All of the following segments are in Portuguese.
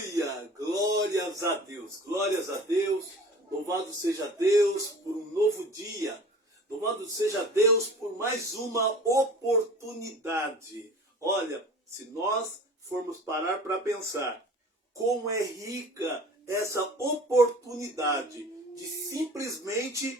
Aleluia! Glórias a Deus, glórias a Deus. Louvado seja Deus por um novo dia. Louvado seja Deus por mais uma oportunidade. Olha, se nós formos parar para pensar como é rica essa oportunidade de simplesmente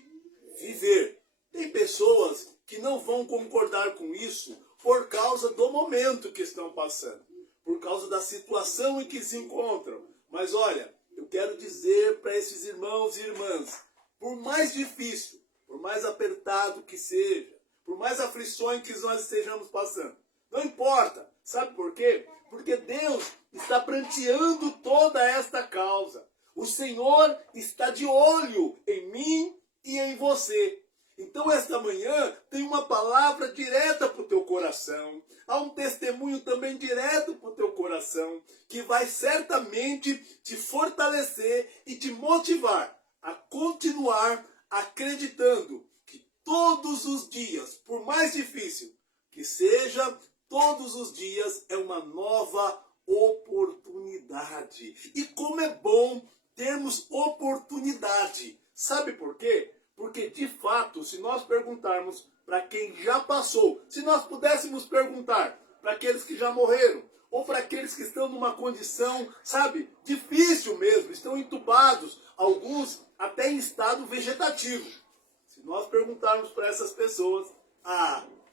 viver. Tem pessoas que não vão concordar com isso por causa do momento que estão passando, por causa da situação em que se encontram. Mas olha, eu quero dizer para esses irmãos e irmãs, por mais difícil, por mais apertado que seja, por mais aflições que nós estejamos passando, não importa. Sabe por quê? Porque Deus está pranteando toda esta causa. O Senhor está de olho em mim e em você. Então esta manhã tem uma palavra direta para o teu coração. Há um testemunho também direto para o teu coração, que vai certamente te fortalecer e te motivar a continuar acreditando que todos os dias, por mais difícil que seja, todos os dias é uma nova oportunidade. E como é bom termos oportunidade. Sabe por quê? Porque, de fato, se nós perguntarmos para quem já passou, se nós pudéssemos perguntar para aqueles que já morreram, ou para aqueles que estão numa condição, sabe, difícil mesmo, estão entubados, alguns até em estado vegetativo. Se nós perguntarmos para essas pessoas,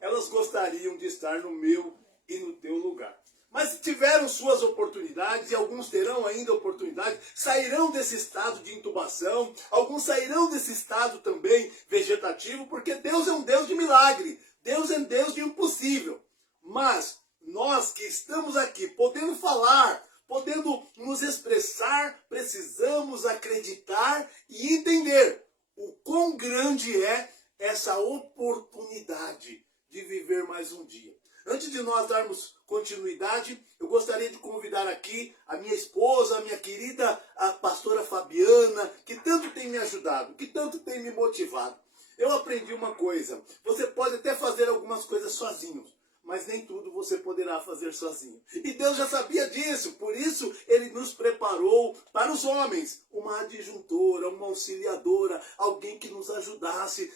elas gostariam de estar no meu e no teu lugar. Mas tiveram suas oportunidades, e alguns terão ainda oportunidade, sairão desse estado de intubação, alguns sairão desse estado também vegetativo, porque Deus é um Deus de milagre, Deus é um Deus de impossível. Mas nós que estamos aqui, podendo falar, podendo nos expressar, precisamos acreditar e entender o quão grande é essa oportunidade de viver mais um dia. Antes de nós darmos continuidade, eu gostaria de convidar aqui a minha esposa, a minha querida a pastora Fabiana, que tanto tem me ajudado, que tanto tem me motivado. Eu aprendi uma coisa: você pode até fazer algumas coisas sozinho, mas nem tudo você poderá fazer sozinho. E Deus já sabia disso, por isso Ele nos preparou para os homens uma adjuntora, uma auxiliadora, alguém que nos ajudasse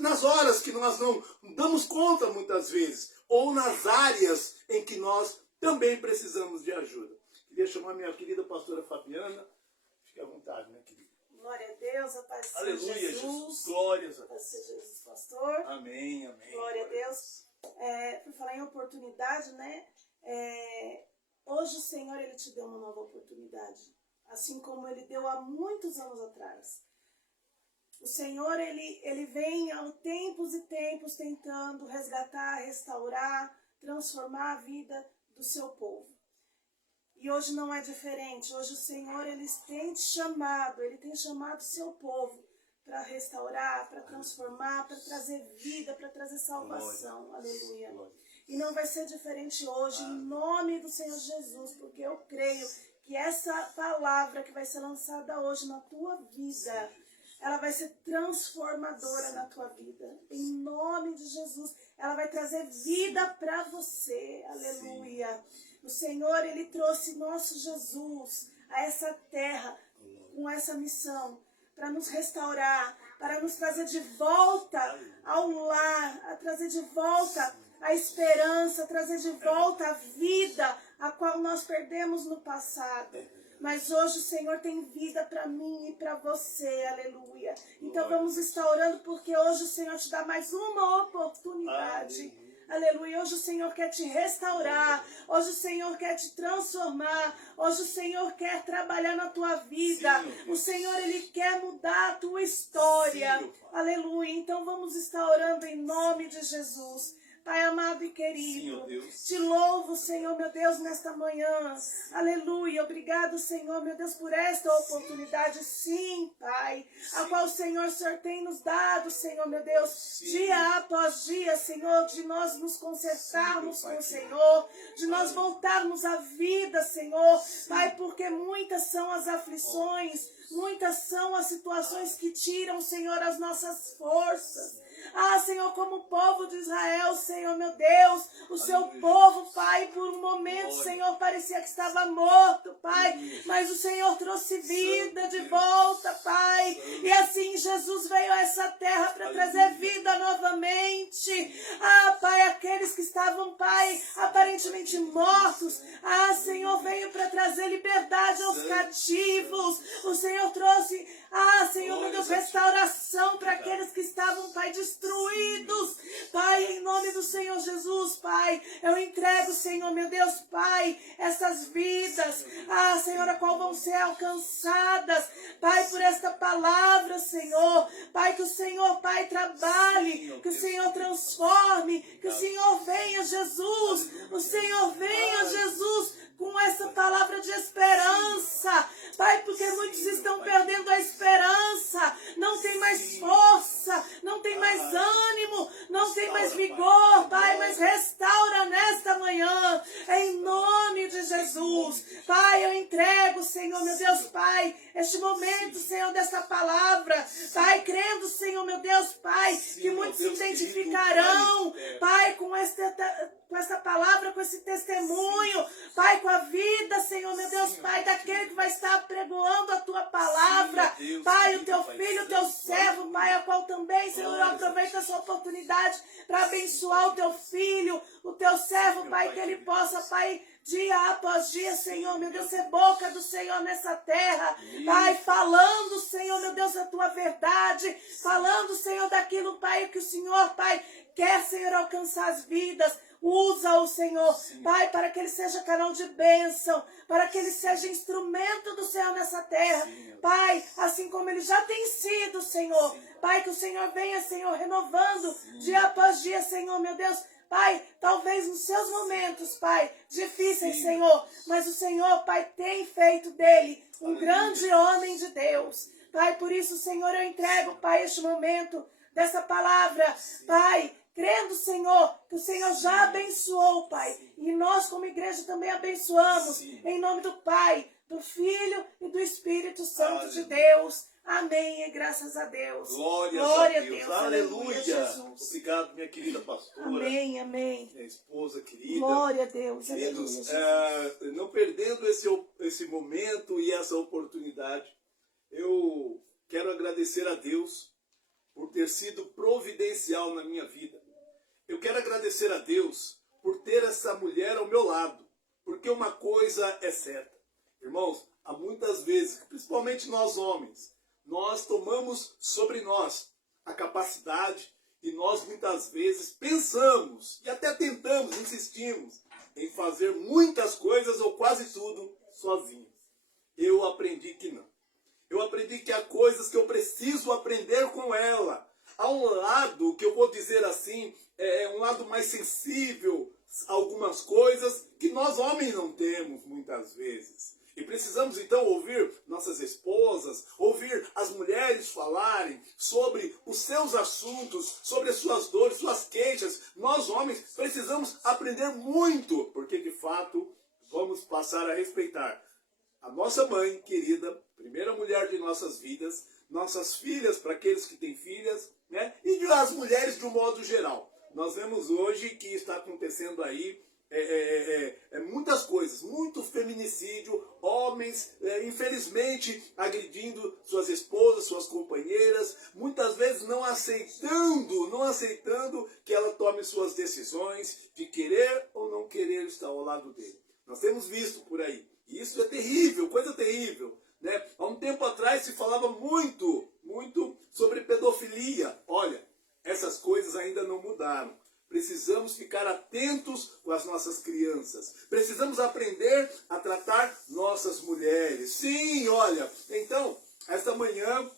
nas horas que nós não damos conta muitas vezes, ou nas áreas em que nós também precisamos de ajuda. Queria chamar minha querida pastora Fabiana. Fique à vontade, minha querida. Glória a Deus, a paz Aleluia, seja Jesus. Jesus. Glórias a Deus. A paz seja Jesus, pastor. Amém, amém. Glória a Deus. Por falar em oportunidade, né? Hoje o Senhor, Ele te deu uma nova oportunidade. Assim como Ele deu há muitos anos atrás. O Senhor, Ele vem há tempos e tempos tentando resgatar, restaurar, transformar a vida do seu povo. E hoje não é diferente. Hoje o Senhor, Ele tem chamado o seu povo para restaurar, para transformar, para trazer vida, para trazer salvação. Glória. Aleluia. Glória. E não vai ser diferente hoje, em nome do Senhor Jesus, porque eu creio que essa palavra que vai ser lançada hoje na tua vida, ela vai ser transformadora na tua vida. Em nome de Jesus, ela vai trazer vida para você. Aleluia. O Senhor, Ele trouxe nosso Jesus a essa terra com essa missão, para nos restaurar, para nos trazer de volta ao lar, a trazer de volta a esperança, trazer de volta a vida a qual nós perdemos no passado. Mas hoje o Senhor tem vida para mim e para você, aleluia. Então vamos estar orando, porque hoje o Senhor te dá mais uma oportunidade. Aleluia. Hoje o Senhor quer te restaurar. Hoje o Senhor quer te transformar. Hoje o Senhor quer trabalhar na tua vida. Sim, o Senhor, Ele quer mudar a tua história. Sim, aleluia. Então vamos estar orando em nome de Jesus. Pai amado e querido, te louvo, Senhor, meu Deus, nesta manhã. Aleluia. Obrigado, Senhor, meu Deus, por esta oportunidade. Sim, Pai, a qual o Senhor tem nos dado, Senhor, meu Deus, dia após dia, Senhor, de nós nos consertarmos com o Senhor, de nós voltarmos à vida, Senhor. Pai, porque muitas são as aflições, muitas são as situações que tiram, Senhor, as nossas forças. Senhor, como o povo de Israel, Senhor, meu Deus, o seu povo, Pai, por um momento momento, Senhor, parecia que estava morto, Pai, mas o Senhor trouxe vida de volta, Pai. E assim Jesus veio a essa terra para trazer vida novamente. Ah, Pai, aqueles que estavam, Pai, aparentemente mortos. Ah, Senhor, veio para trazer liberdade aos cativos. O Senhor trouxe, Senhor, meu Deus, restauração para aqueles que estavam, Pai, destruídos. Pai, em nome do Senhor Jesus, Pai, eu entrego, Senhor, meu Deus, Pai, essas vidas, Senhor, a qual vão ser alcançadas, Pai, por esta palavra, Senhor. Pai, que o Senhor, Pai, trabalhe, que o Senhor transforme, que o Senhor venha, Jesus, o Senhor venha, Jesus, com essa palavra de esperança, Pai, porque muitos estão perdendo a esperança, não tem mais força, não tem mais ânimo, não tem mais vigor, Pai, mas restaura nesta manhã, em nome de Jesus. Pai, eu entrego, Senhor, meu Deus, Pai, este momento, Senhor, desta palavra, Pai, crendo, Senhor, meu Deus, Pai, que muitos se identificarão, Pai, com essa palavra, com esse testemunho, Pai, com a vida, Senhor, meu Deus, Pai, daquele que vai estar pregoando a Tua palavra, Pai, o Teu filho, o Teu servo, Pai, a qual também, Senhor, eu aproveito essa oportunidade para abençoar o Teu filho, o Teu servo, Pai, que ele possa, Pai, dia após dia, Senhor, meu Deus, ser boca do Senhor nessa terra, Pai, falando, Senhor, meu Deus, a Tua verdade, falando, Senhor, daquilo, Pai, que o Senhor, Pai, quer, Senhor, alcançar as vidas. Usa-o, Senhor, Pai, para que ele seja canal de bênção, para que ele seja instrumento do Senhor nessa terra, Pai, assim como ele já tem sido, Senhor, Pai, que o Senhor venha, Senhor, renovando dia após dia, Senhor, meu Deus, Pai, talvez nos seus momentos, Pai, difíceis, Senhor, mas o Senhor, Pai, tem feito dele um grande homem de Deus, Pai, por isso, Senhor, eu entrego, Pai, este momento dessa palavra, Pai, crendo, Senhor, que o Senhor já abençoou, Pai. E nós, como igreja, também abençoamos. Em nome do Pai, do Filho e do Espírito Santo de Deus. Amém. E graças a Deus. Glória a Deus. Aleluia. Jesus. Obrigado, minha querida pastora. Amém, amém. Minha esposa querida. Glória a Deus. Queridos, Aleluia, não perdendo esse momento e essa oportunidade, eu quero agradecer a Deus por ter sido providencial na minha vida. Eu quero agradecer a Deus por ter essa mulher ao meu lado, porque uma coisa é certa. Irmãos, há muitas vezes, principalmente nós homens, nós tomamos sobre nós a capacidade e nós muitas vezes pensamos e até tentamos, insistimos em fazer muitas coisas ou quase tudo sozinhos. Eu aprendi que não. Eu aprendi que há coisas que eu preciso aprender com ela. Há um lado que eu vou dizer assim, um lado mais sensível a algumas coisas que nós homens não temos muitas vezes. E precisamos então ouvir nossas esposas, ouvir as mulheres falarem sobre os seus assuntos, sobre as suas dores, suas queixas. Nós homens precisamos aprender muito, porque de fato vamos passar a respeitar a nossa mãe querida, primeira mulher de nossas vidas, nossas filhas para aqueles que têm filhas, né? E as mulheres de um modo geral. Nós vemos hoje que está acontecendo aí muitas coisas, muito feminicídio, homens, infelizmente, agredindo suas esposas, suas companheiras, muitas vezes não aceitando que ela tome suas decisões de querer ou não querer estar ao lado dele. Nós temos visto por aí. E isso é terrível, coisa terrível, né? Há um tempo atrás se falava muito sobre pedofilia. Olha, essas coisas ainda não mudaram. Precisamos ficar atentos com as nossas crianças. Precisamos aprender a tratar nossas mulheres. Sim, olha, então, esta manhã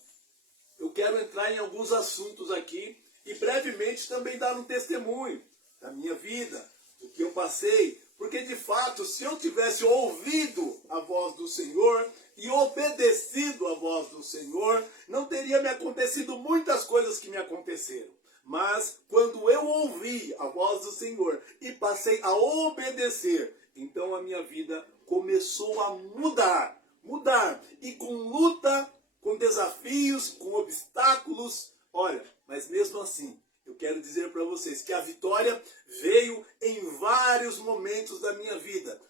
eu quero entrar em alguns assuntos aqui e brevemente também dar um testemunho da minha vida, do que eu passei. Porque de fato, se eu tivesse ouvido a voz do Senhor e obedecido a voz do Senhor, não teria me acontecido muitas coisas que me aconteceram. Mas quando eu ouvi a voz do Senhor e passei a obedecer, então a minha vida começou a mudar. E com luta, com desafios, com obstáculos. Olha, mas mesmo assim, eu quero dizer para vocês que a vitória veio em vários momentos da minha vida.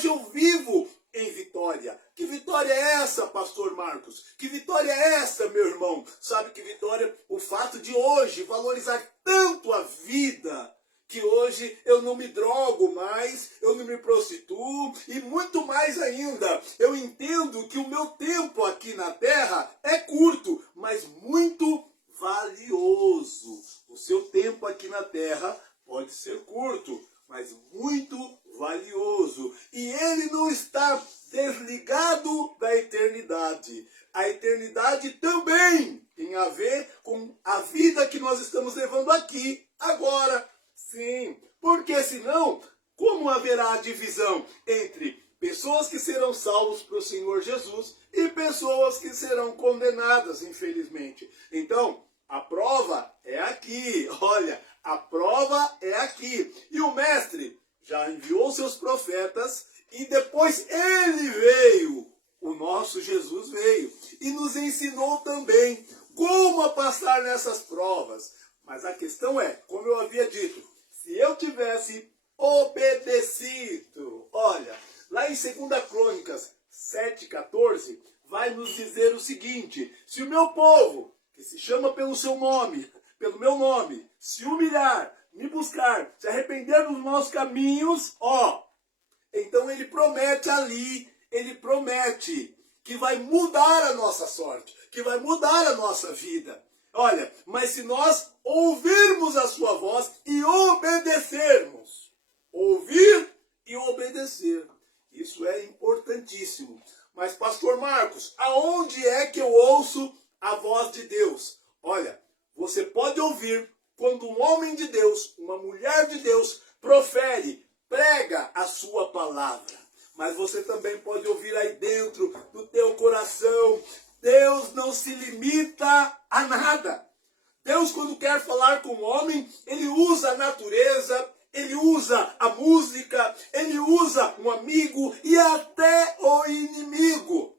hoje eu vivo em vitória. Que vitória é essa, pastor Marcos? Que vitória é essa, meu irmão? Sabe que vitória? O fato de hoje valorizar tanto a vida, que hoje eu não me drogo mais, eu não me prostituo, e muito mais ainda, eu entendo que o meu tempo aqui na terra é curto, mas muito valioso. O seu tempo aqui na terra pode ser curto, mas muito valioso. E ele não está desligado da eternidade. A eternidade também tem a ver com a vida que nós estamos levando aqui, agora. Sim, porque senão, como haverá divisão entre pessoas que serão salvos para o Senhor Jesus e pessoas que serão condenadas, infelizmente? Então, a prova é aqui, olha, a prova é aqui. E o Mestre já enviou seus profetas e depois ele veio, o nosso Jesus veio e nos ensinou também como a passar nessas provas. Mas a questão é, como eu havia dito, se eu tivesse obedecido, olha, lá em 2 Crônicas 7,14, vai nos dizer o seguinte: se o meu povo, que se chama pelo seu nome, pelo meu nome, se humilhar, me buscar, se arrepender dos maus caminhos, então ele promete ali, ele promete que vai mudar a nossa sorte, que vai mudar a nossa vida. Olha, mas se nós ouvirmos a sua voz e obedecermos, ouvir e obedecer, isso é importantíssimo. Mas, pastor Marcos, aonde é que eu ouço a voz de Deus? Olha, você pode ouvir quando um homem de Deus, uma mulher de Deus, profere, prega a sua palavra. Mas você também pode ouvir aí dentro do teu coração. Deus não se limita a nada. Deus, quando quer falar com o homem, ele usa a natureza, ele usa a música, ele usa um amigo e até o inimigo.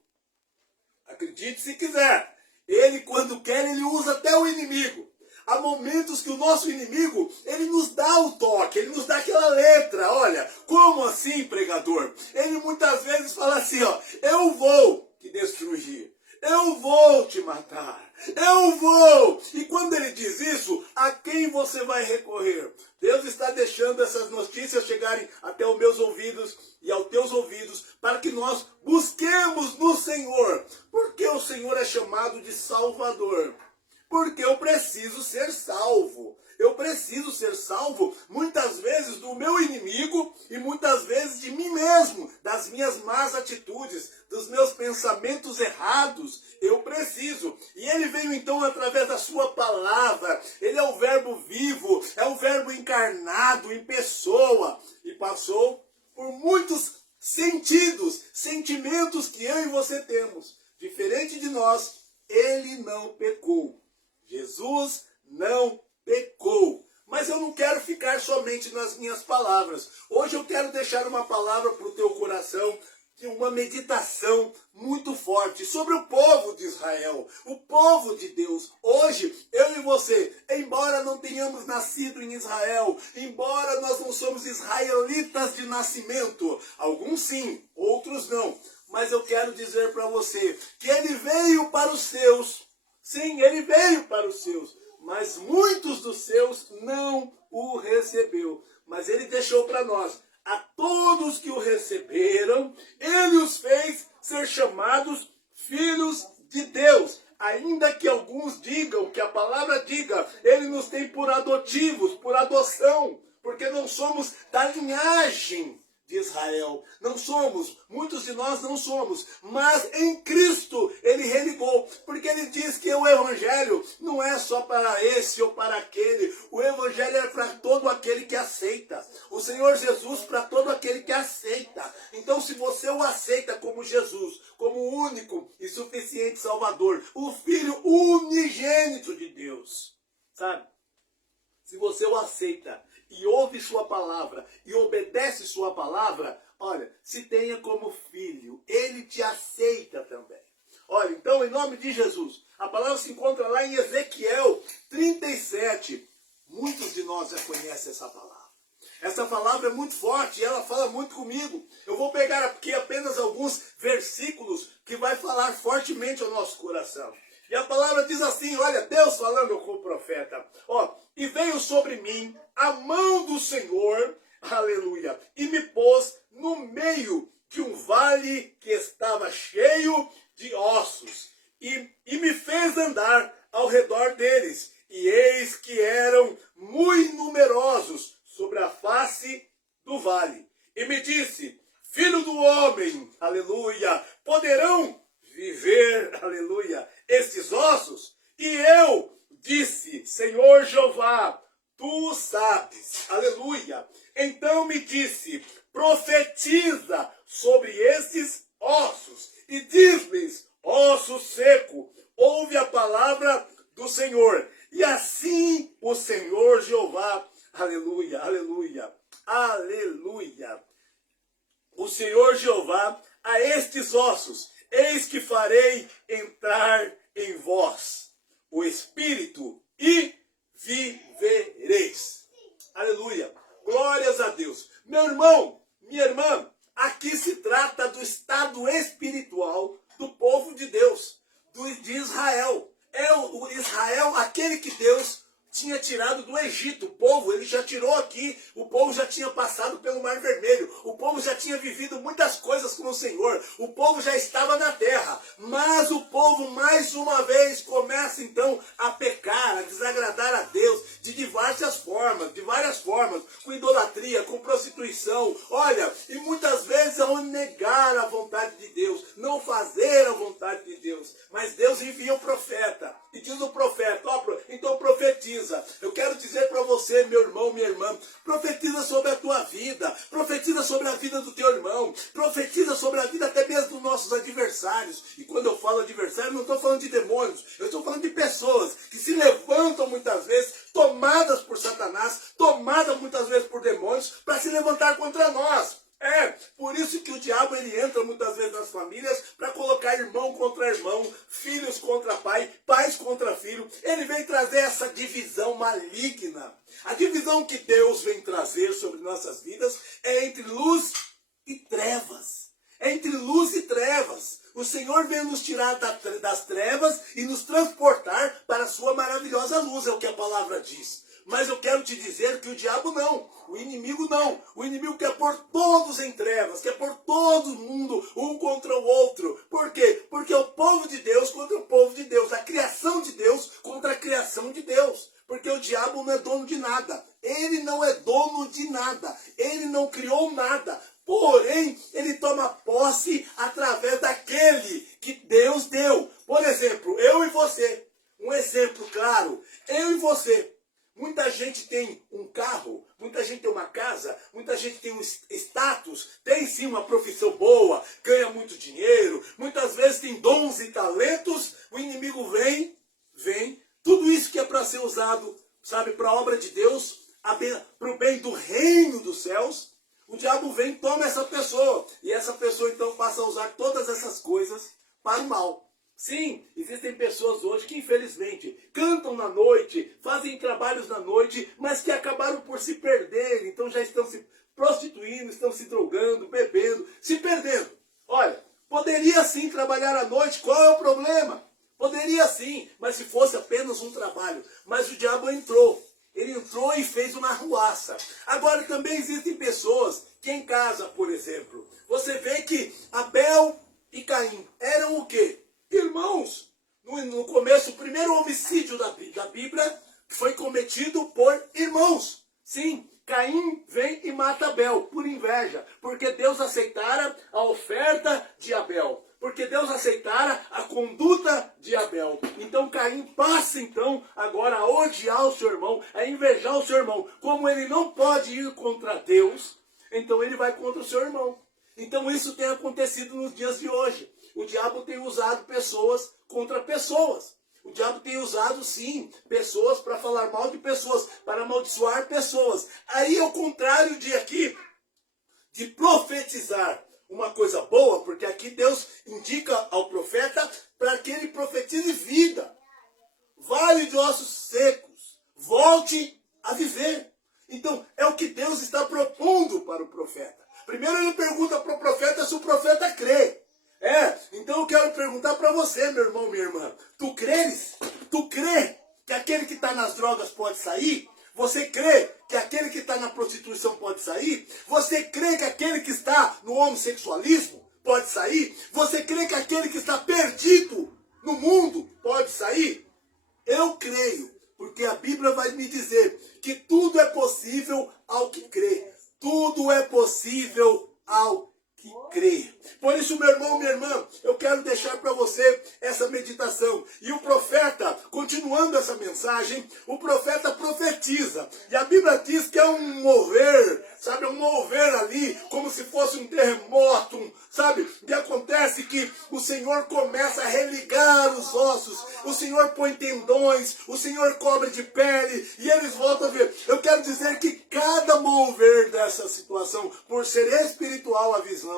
Acredite se quiser. Ele, quando quer, ele usa até o inimigo. Há momentos que o nosso inimigo, ele nos dá o toque, ele nos dá aquela letra. Olha, como assim, pregador? Ele muitas vezes fala assim, eu vou te destruir. Eu vou te matar. Eu vou. E quando ele diz isso, a quem você vai recorrer? Deus está deixando essas notícias chegarem até os meus ouvidos e aos teus ouvidos para que nós busquemos no Senhor. Porque o Senhor é chamado de Salvador. Porque eu preciso ser salvo. Eu preciso ser salvo muitas vezes do meu inimigo e muitas vezes de mim mesmo, das minhas más atitudes, dos meus pensamentos errados. Eu preciso. E ele veio então através da sua palavra. Ele é o verbo vivo, é o verbo encarnado em pessoa. E passou por muitos sentimentos que eu e você temos. Diferente de nós, ele não pecou. Jesus não pecou. Mas eu não quero ficar somente nas minhas palavras. Hoje eu quero deixar uma palavra para o teu coração, de uma meditação muito forte sobre o povo de Israel, o povo de Deus. Hoje, eu e você, embora não tenhamos nascido em Israel, embora nós não somos israelitas de nascimento, alguns sim, outros não, mas eu quero dizer para você que ele veio para os seus. Sim, ele veio para os seus, mas muitos dos seus não o recebeu. Mas ele deixou para nós, a todos que o receberam, ele os fez ser chamados filhos de Deus. Ainda que alguns digam, que a palavra diga, ele nos tem por adotivos, por adoção, porque não somos da linhagem de Israel. Não somos, muitos de nós não somos, mas em Cristo ele religou, porque ele diz que o evangelho não é só para esse ou para aquele, o evangelho é para todo aquele que aceita, o Senhor Jesus para todo aquele que aceita. Então, se você o aceita como Jesus, como o único e suficiente Salvador, o Filho unigênito de Deus, sabe? Se você o aceita e ouve sua palavra e obedece sua palavra, olha, se tenha como filho, ele te aceita também. Olha, então, em nome de Jesus, a palavra se encontra lá em Ezequiel 37. Muitos de nós já conhecem essa palavra. Essa palavra é muito forte, ela fala muito comigo. Eu vou pegar aqui apenas alguns versículos que vai falar fortemente ao nosso coração. E a palavra diz assim, olha, Deus falando com o profeta. Ó, e veio sobre mim a mão do Senhor, aleluia, e me pôs no meio de um vale que estava cheio de ossos. E me fez andar ao redor deles. E eis que eram muito numerosos sobre a face do vale. E me disse, filho do homem, aleluia, poderão viver, aleluia, estes ossos? E eu disse, Senhor Jeová, tu sabes, aleluia. Então me disse, profetiza sobre estes ossos e diz-lhes, osso seco, ouve a palavra do Senhor. E assim o Senhor Jeová, aleluia, aleluia, aleluia. O Senhor Jeová a estes ossos, eis que farei entrar em vós o Espírito e vivereis. Aleluia. Glórias a Deus. Meu irmão, minha irmã, aqui se trata do estado espiritual do povo de Deus, de Israel. É o Israel, aquele que Deus tinha tirado do Egito. O povo, ele já tirou aqui, o povo já tinha passado pelo Mar Vermelho, o povo já tinha vivido muitas coisas com o Senhor, o povo já estava na terra, mas o povo mais uma vez começa então a pecar, a desagradar a Deus de várias formas, com idolatria, com prostituição, olha, e muitas vezes ao negar a vontade de Deus, não fazer a vontade de Deus, mas Deus envia o profeta, e diz o profeta, ó, então profetiza. Eu quero dizer para você, meu irmão, minha irmã, profetiza sobre a tua vida, profetiza sobre a vida do teu irmão, profetiza sobre a vida até mesmo dos nossos adversários. E quando eu falo adversário, não estou falando de demônios, eu estou falando de pessoas que se levantam muitas vezes, tomadas por Satanás, tomadas muitas vezes por demônios, para se levantar contra nós. É, por isso que o diabo ele entra muitas vezes nas famílias para colocar irmão contra irmão, filhos contra pai, pais contra filho. Ele vem trazer essa divisão maligna. A divisão que Deus vem trazer sobre nossas vidas é entre luz e trevas. É entre luz e trevas. O Senhor vem nos tirar das trevas e nos transportar para a sua maravilhosa luz, é o que a palavra diz. Mas eu quero te dizer que o diabo não, o inimigo não. O inimigo quer pôr todos em trevas, quer pôr todo mundo um contra o outro. Por quê? Porque é o povo de Deus contra o povo de Deus, a criação de Deus contra a criação de Deus. Porque o diabo não é dono de nada, ele não é dono de nada, ele não criou nada. Porém, ele toma posse através daquele que Deus deu. Por exemplo, eu e você, um exemplo claro, eu e você. Muita gente tem um carro, muita gente tem uma casa, muita gente tem um status, tem sim uma profissão boa, ganha muito dinheiro, muitas vezes tem dons e talentos, o inimigo vem, tudo isso que é para ser usado, sabe, para a obra de Deus, para o bem do reino dos céus, o diabo vem e toma essa pessoa, e essa pessoa então passa a usar todas essas coisas para o mal. Sim, existem pessoas hoje que infelizmente cantam na noite, fazem trabalhos na noite, mas que acabaram por se perder, então já estão se prostituindo, estão se drogando, bebendo, se perdendo. Olha, poderia sim trabalhar à noite, qual é o problema? Poderia sim, mas se fosse apenas um trabalho. Mas o diabo entrou, ele entrou e fez uma arruaça. Agora também existem pessoas que em casa, por exemplo, você vê que Abel e Caim eram o quê? Irmãos, no começo, o primeiro homicídio da Bíblia foi cometido por irmãos. Sim, Caim vem e mata Abel por inveja, porque Deus aceitara a oferta de Abel, porque Deus aceitara a conduta de Abel. Então Caim passa então agora a odiar o seu irmão, a invejar o seu irmão. Como ele não pode ir contra Deus, então ele vai contra o seu irmão. Então isso tem acontecido nos dias de hoje. O diabo tem usado pessoas contra pessoas. O diabo tem usado, sim, pessoas para falar mal de pessoas, para amaldiçoar pessoas. Aí, ao contrário de aqui, de profetizar uma coisa boa, porque aqui Deus indica ao profeta para que ele profetize vida. Vale de ossos secos, volte a viver. Então, é o que Deus está profeta crê. Então eu quero perguntar para você, meu irmão, minha irmã. Tu creres? Tu crê que aquele que está nas drogas pode sair? Você crê que aquele que está na prostituição pode sair? Você crê que aquele que está no homossexualismo pode sair? Você crê que aquele que está perdido no mundo pode sair? Eu creio, porque a Bíblia vai me dizer que tudo é possível ao que crê. Tudo é possível ao que crê. Por isso, meu irmão, minha irmã, eu quero deixar para você essa meditação. E o profeta, continuando essa mensagem, o profeta profetiza. E a Bíblia diz que é um mover, sabe? Um mover ali, como se fosse um terremoto, sabe? E acontece que o Senhor começa a religar os ossos. O Senhor põe tendões, o Senhor cobre de pele, e eles voltam a ver. Eu quero dizer que cada mover dessa situação, por ser espiritual a visão,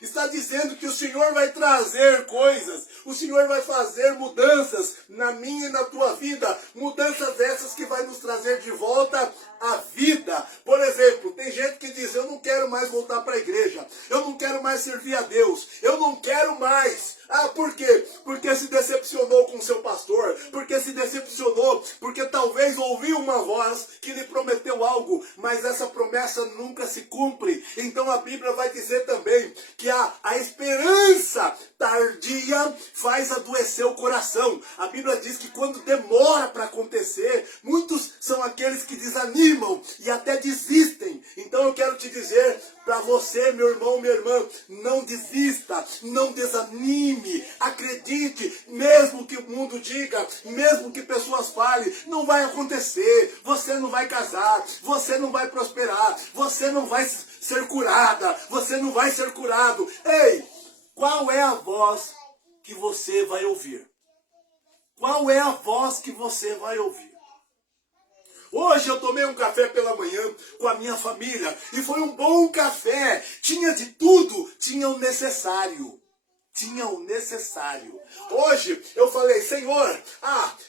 está dizendo que o Senhor vai trazer coisas, o Senhor vai fazer mudanças na minha e na tua vida, mudanças essas que vai nos trazer de volta a vida. Por exemplo, tem gente que diz, eu não quero mais voltar para a igreja, eu não quero mais servir a Deus, eu não quero mais. Por quê? Porque se decepcionou com seu pastor, porque se decepcionou, porque talvez ouviu uma voz que lhe prometeu algo, mas essa promessa nunca se cumpre. Então a Bíblia vai dizer também que a esperança tardia faz adoecer o coração. A Bíblia diz que quando demora para acontecer, muitos são aqueles que desanimam e até desistem. Então eu quero te dizer para você, meu irmão, minha irmã, não desista, não desanime, acredite, mesmo que o mundo diga, mesmo que pessoas falem, não vai acontecer, você não vai casar, você não vai prosperar, você não vai ser curada, você não vai ser curado. Ei, qual é a voz que você vai ouvir? Qual é a voz que você vai ouvir? Hoje eu tomei um café pela manhã com a minha família e foi um bom café. Tinha de tudo, tinha o necessário. Tinha o necessário. Hoje eu falei, Senhor,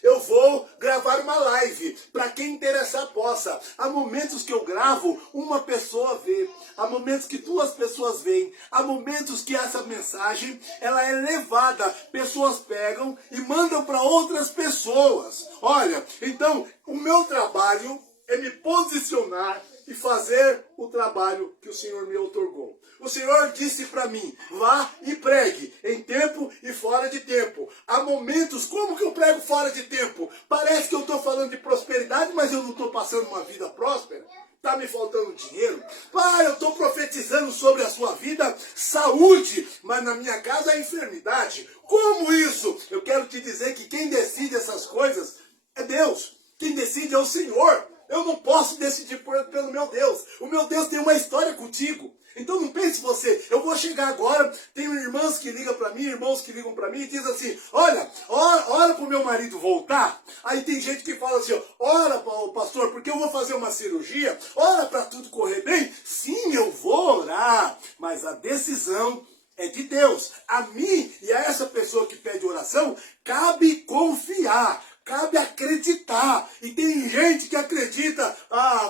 eu vou gravar uma live. Para quem interessar possa. Há momentos que eu gravo, uma pessoa vê. Há momentos que 2 pessoas veem. Há momentos que essa mensagem ela é levada. Pessoas pegam e mandam para outras pessoas. Olha, então o meu trabalho é me posicionar e fazer o trabalho que o Senhor me outorgou. O Senhor disse para mim, vá e pregue, em tempo e fora de tempo. Há momentos, como que eu prego fora de tempo? Parece que eu estou falando de prosperidade, mas eu não estou passando uma vida próspera. Está me faltando dinheiro? Pai, eu estou profetizando sobre a sua vida saúde, mas na minha casa é enfermidade. Como isso? Eu quero te dizer que quem decide essas coisas é Deus. Quem decide é o Senhor. Eu não posso decidir pelo meu Deus. O meu Deus tem uma história contigo. Então não pense você, eu vou chegar agora, tem irmãs que ligam para mim, irmãos que ligam para mim e dizem assim, olha, ora para o meu marido voltar. Aí tem gente que fala assim, ora pastor, porque eu vou fazer uma cirurgia, ora para tudo correr bem. Sim, eu vou orar, mas a decisão é de Deus. A mim e a essa pessoa que pede oração, cabe confiar. Cabe acreditar. E tem gente que acredita,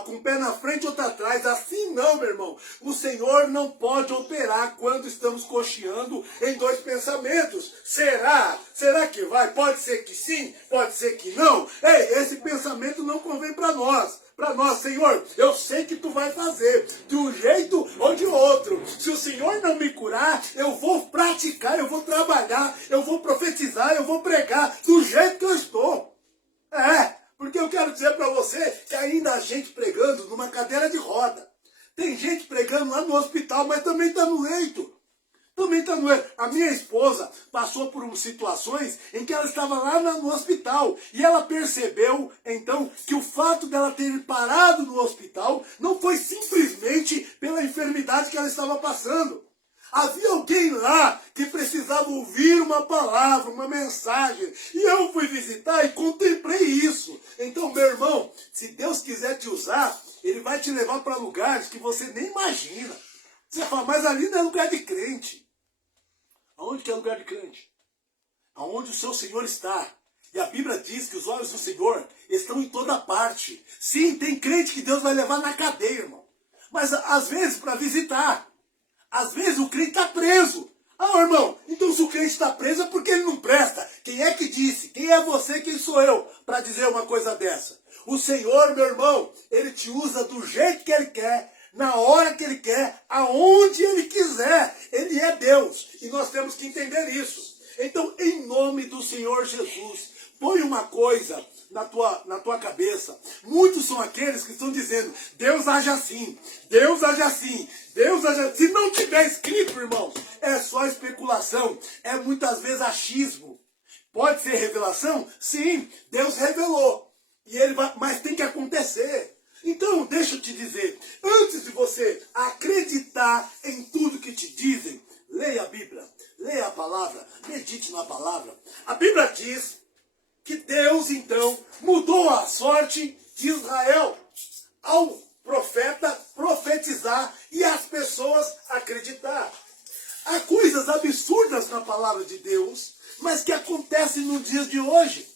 com o pé na frente e outro atrás. Assim não, meu irmão. O Senhor não pode operar quando estamos cocheando em 2 pensamentos. Será? Será que vai? Pode ser que sim, pode ser que não. Ei, esse pensamento não convém para nós. Para nós, Senhor, eu sei que tu vai fazer, de um jeito ou de outro. Se o Senhor não me curar, eu vou praticar, eu vou trabalhar, eu vou profetizar, eu vou pregar, do jeito que eu estou. Porque eu quero dizer para você que ainda há gente pregando numa cadeira de roda. Tem gente pregando lá no hospital, mas também está no leito. Também está no leito. A minha esposa passou por situações em que ela estava lá no hospital. E ela percebeu, então, que o fato dela ter parado no hospital não foi simplesmente pela enfermidade que ela estava passando. Havia alguém lá que precisava ouvir uma palavra, uma mensagem. E eu fui visitar e contemplei isso. Então, meu irmão, se Deus quiser te usar, Ele vai te levar para lugares que você nem imagina. Você fala, mas ali não é lugar de crente. Aonde que é lugar de crente? Aonde o seu Senhor está. E a Bíblia diz que os olhos do Senhor estão em toda parte. Sim, tem crente que Deus vai levar na cadeia, irmão. Mas às vezes para visitar. Às vezes o crente está preso. irmão, então se o crente está preso é porque ele não presta. Quem é que disse? Quem é você? Quem sou eu para dizer uma coisa dessa? O Senhor, meu irmão, ele te usa do jeito que ele quer, na hora que ele quer, aonde ele quiser. Ele é Deus e nós temos que entender isso. Então, em nome do Senhor Jesus, põe uma coisa na tua cabeça. Muitos são aqueles que estão dizendo, Deus age assim, Deus age assim, Deus age assim. Se não tiver escrito, irmãos, é só especulação, é muitas vezes achismo. Pode ser revelação? Sim, Deus revelou. E ele vai, mas tem que acontecer. Então, deixa eu te dizer, antes de você acreditar em tudo que te dizem, leia a Bíblia, leia a palavra, medite na palavra. A Bíblia diz que Deus, então, mudou a sorte de Israel ao profeta profetizar e as pessoas acreditar. Há coisas absurdas na palavra de Deus, mas que acontecem nos dias de hoje.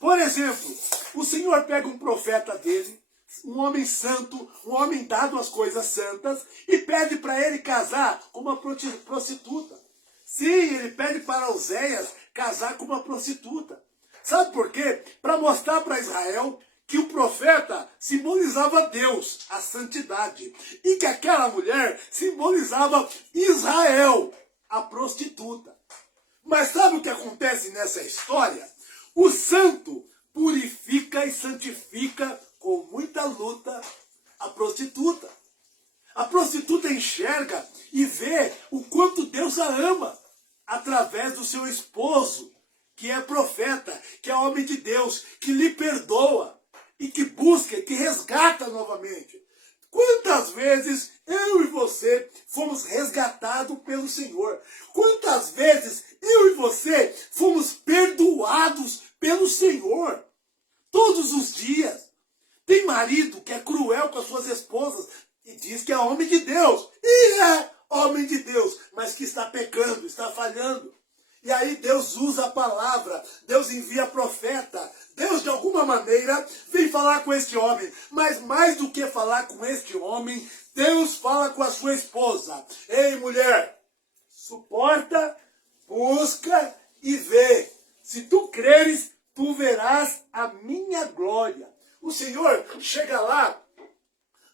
Por exemplo, o Senhor pega um profeta dele, um homem santo, um homem dado às coisas santas, e pede para ele casar com uma prostituta. Sim, ele pede para Oséias casar com uma prostituta. Sabe por quê? Para mostrar para Israel que o profeta simbolizava Deus, a santidade, e que aquela mulher simbolizava Israel, a prostituta. Mas sabe o que acontece nessa história? O santo purifica e santifica com muita luta a prostituta. A prostituta enxerga e vê o quanto Deus a ama através do seu esposo, que é profeta, que é homem de Deus, que lhe perdoa e que busca, que resgata novamente. Quantas vezes eu e você fomos resgatados pelo Senhor? Quantas vezes eu e você fomos perdoados pelo Senhor? Todos os dias. Tem marido que é cruel com as suas esposas e diz que é homem de Deus. E é homem de Deus, mas que está pecando, está falhando. E aí Deus usa a palavra, Deus envia profeta, Deus de alguma maneira vem falar com este homem. Mas mais do que falar com este homem, Deus fala com a sua esposa. Ei, mulher, suporta, busca e vê. Se tu creres, tu verás a minha glória. O Senhor chega lá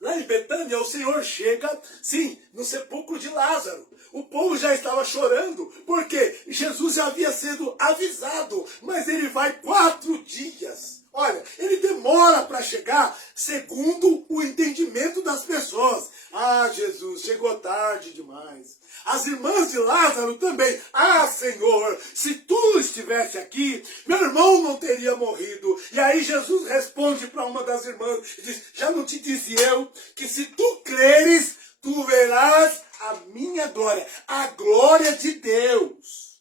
em Betânia, o Senhor chega, sim, no sepulcro de Lázaro. O povo já estava chorando, porque Jesus já havia sido avisado, mas ele vai 4 dias. Olha, ele demora para chegar, segundo o entendimento das pessoas. Ah, Jesus, chegou tarde demais. As irmãs de Lázaro também. Ah, Senhor, se tu estivesse aqui, meu irmão não teria morrido. E aí Jesus responde para uma das irmãs e diz, já não te disse eu que se tu creres, tu verás a minha glória, a glória de Deus.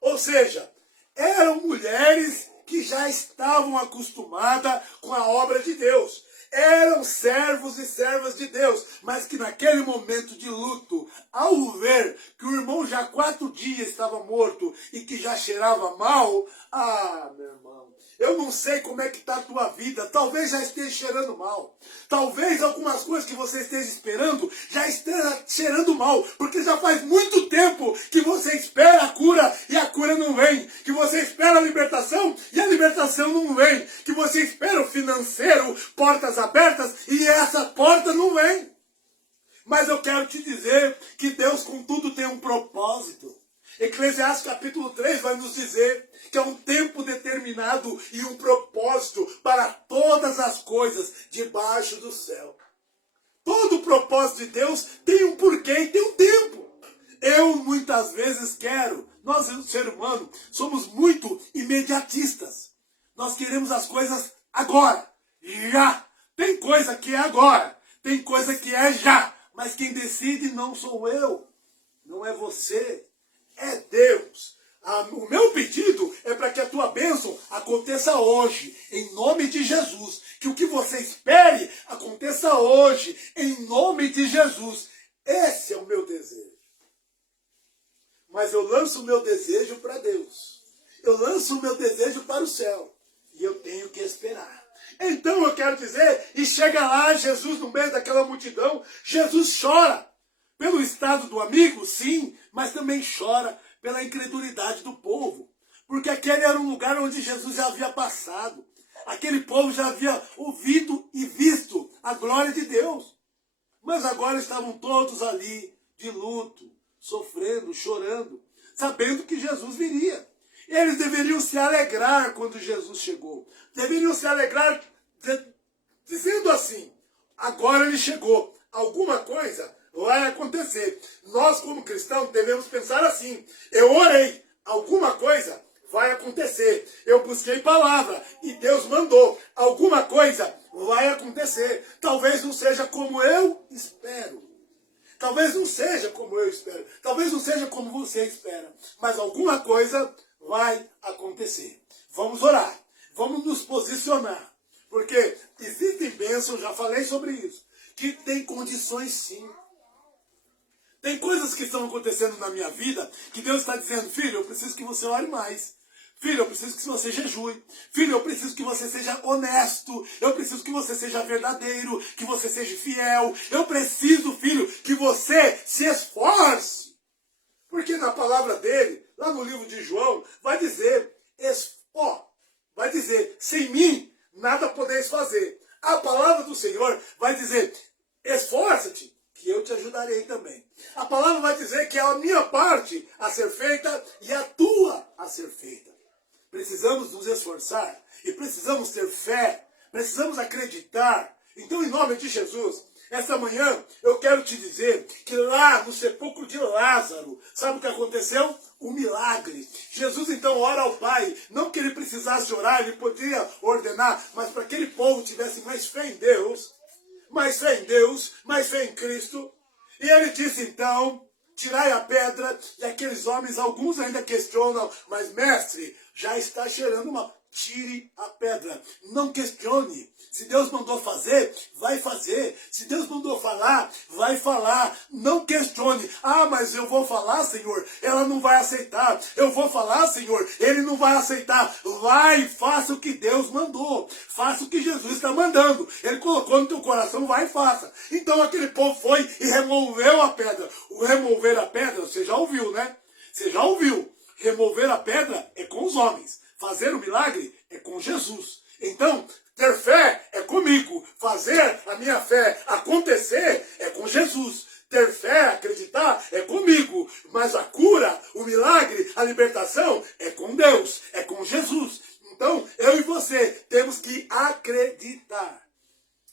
Ou seja, eram mulheres que já estavam acostumadas com a obra de Deus. Eram servos e servas de Deus, mas que naquele momento de luto, ao ver que o irmão já 4 dias estava morto e que já cheirava mal, ah, meu irmão, eu não sei como é que está a tua vida, talvez já esteja cheirando mal, talvez algumas coisas que você esteja esperando já esteja cheirando mal, porque já faz muito tempo que você espera a cura e a cura não vem, que você espera a libertação e a libertação não vem, que você espera o financeiro, portas abertas e essa porta não vem. Mas eu quero te dizer que Deus com tudo tem um propósito. Eclesiastes capítulo 3 vai nos dizer que é um tempo determinado e um propósito para todas as coisas debaixo do céu. Todo o propósito de Deus tem um porquê e tem um tempo. Eu muitas vezes quero, nós, ser humano, somos muito imediatistas. Nós queremos as coisas agora, já. Tem coisa que é agora, tem coisa que é já. Mas quem decide não sou eu, não é você, é Deus. O meu pedido é para que a tua bênção aconteça hoje, em nome de Jesus. Que o que você espere aconteça hoje, em nome de Jesus. Esse é o meu desejo. Mas eu lanço o meu desejo para Deus. Eu lanço o meu desejo para o céu. E eu tenho que esperar. Então eu quero dizer, e chega lá Jesus no meio daquela multidão, Jesus chora. pelo estado do amigo, sim, mas também chora pela incredulidade do povo. Porque aquele era um lugar onde Jesus já havia passado. Aquele povo já havia ouvido e visto a glória de Deus. Mas agora estavam todos ali, de luto, sofrendo, chorando, sabendo que Jesus viria. Eles deveriam se alegrar quando Jesus chegou. Deveriam se alegrar dizendo assim: agora ele chegou, alguma coisa vai acontecer. Nós, como cristãos, devemos pensar assim: eu orei, alguma coisa vai acontecer. Eu busquei palavra e Deus mandou, alguma coisa vai acontecer. Talvez não seja como eu espero. Talvez não seja como eu espero. Talvez não seja como você espera. Mas alguma coisa vai acontecer. Vamos orar. Vamos nos posicionar. Porque existem bênçãos, já falei sobre isso, que tem condições sim. Tem coisas que estão acontecendo na minha vida que Deus está dizendo: filho, eu preciso que você ore mais. Filho, eu preciso que você jejue. Filho, eu preciso que você seja honesto. Eu preciso que você seja verdadeiro, que você seja fiel. Eu preciso, filho, que você se esforce. Porque na palavra dele, lá no livro de João, vai dizer, sem mim nada podeis fazer. A palavra do Senhor vai dizer: esforça-te, que eu te ajudarei também. A palavra vai dizer que é a minha parte a ser feita e a tua a ser feita. Precisamos nos esforçar e precisamos ter fé, precisamos acreditar. Então, em nome de Jesus, esta manhã eu quero te dizer que lá no sepulcro de Lázaro, sabe o que aconteceu? Um milagre. Jesus então ora ao Pai, não que ele precisasse orar, ele podia ordenar, mas para que aquele povo tivesse mais fé em Deus, mais fé em Cristo. E ele disse então: tirai a pedra. E aqueles homens, alguns ainda questionam: mas mestre, já está cheirando mal. Tire a pedra. Não questione. Se Deus mandou fazer, vai fazer. Se Deus mandou falar, vai falar. Não questione. Ah, mas eu vou falar, Senhor, ela não vai aceitar. Eu vou falar, Senhor, ele não vai aceitar. Vai, faça o que Deus mandou. Faça o que Jesus está mandando. Ele colocou no teu coração, vai e faça. Então aquele povo foi e removeu a pedra. O remover a pedra, você já ouviu, né? Você já ouviu. Remover a pedra é com os homens. Fazer o milagre é com Jesus. Então, ter fé é comigo. Fazer a minha fé acontecer é com Jesus. Ter fé, acreditar, é comigo. Mas a cura, o milagre, a libertação é com Deus, é com Jesus. Então, eu e você temos que acreditar.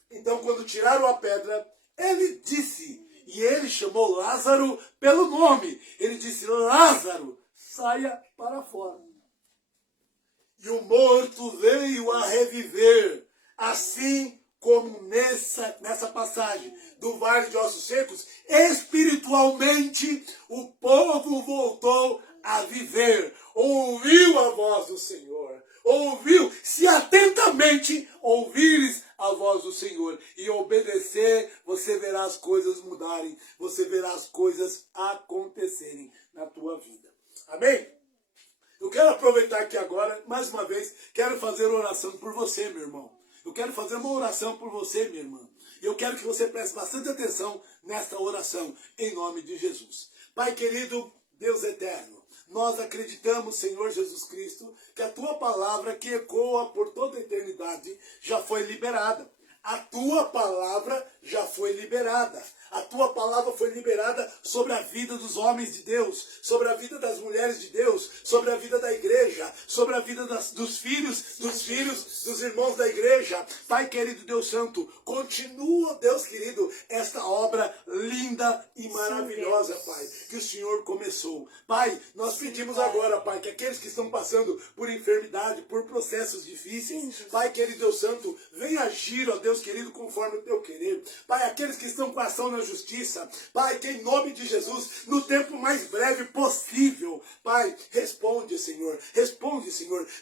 Então, quando tiraram a pedra, ele disse, e ele chamou Lázaro pelo nome. Ele disse: Lázaro, saia para fora. E o morto veio a reviver, assim como nessa passagem do Vale de Ossos Secos, espiritualmente o povo voltou a viver, ouviu a voz do Senhor, ouviu, se atentamente ouvires a voz do Senhor e obedecer, você verá as coisas mudarem, você verá as coisas acontecerem na tua vida. Amém? Eu quero aproveitar aqui agora, mais uma vez, quero fazer oração por você, meu irmão. Eu quero fazer uma oração por você, minha irmã. E eu quero que você preste bastante atenção nesta oração, em nome de Jesus. Pai querido, Deus eterno, nós acreditamos, Senhor Jesus Cristo, que a tua palavra que ecoa por toda a eternidade já foi liberada. A tua palavra já foi liberada. A tua palavra foi liberada sobre a vida dos homens de Deus, sobre a vida das mulheres de Deus, sobre a vida da igreja, sobre a vida dos filhos, dos irmãos da igreja. Pai querido, Deus Santo, continua, Deus querido, esta obra linda e maravilhosa, Pai, que o Senhor começou. Pai, nós pedimos agora, Pai, que aqueles que estão passando por enfermidade, por processos difíceis, Pai querido, Deus Santo, venha agir, ó Deus querido, conforme o teu querer. Pai, aqueles que estão com ação na justiça, Pai, que em nome de Jesus, no tempo mais breve possível, Pai, responde, Senhor,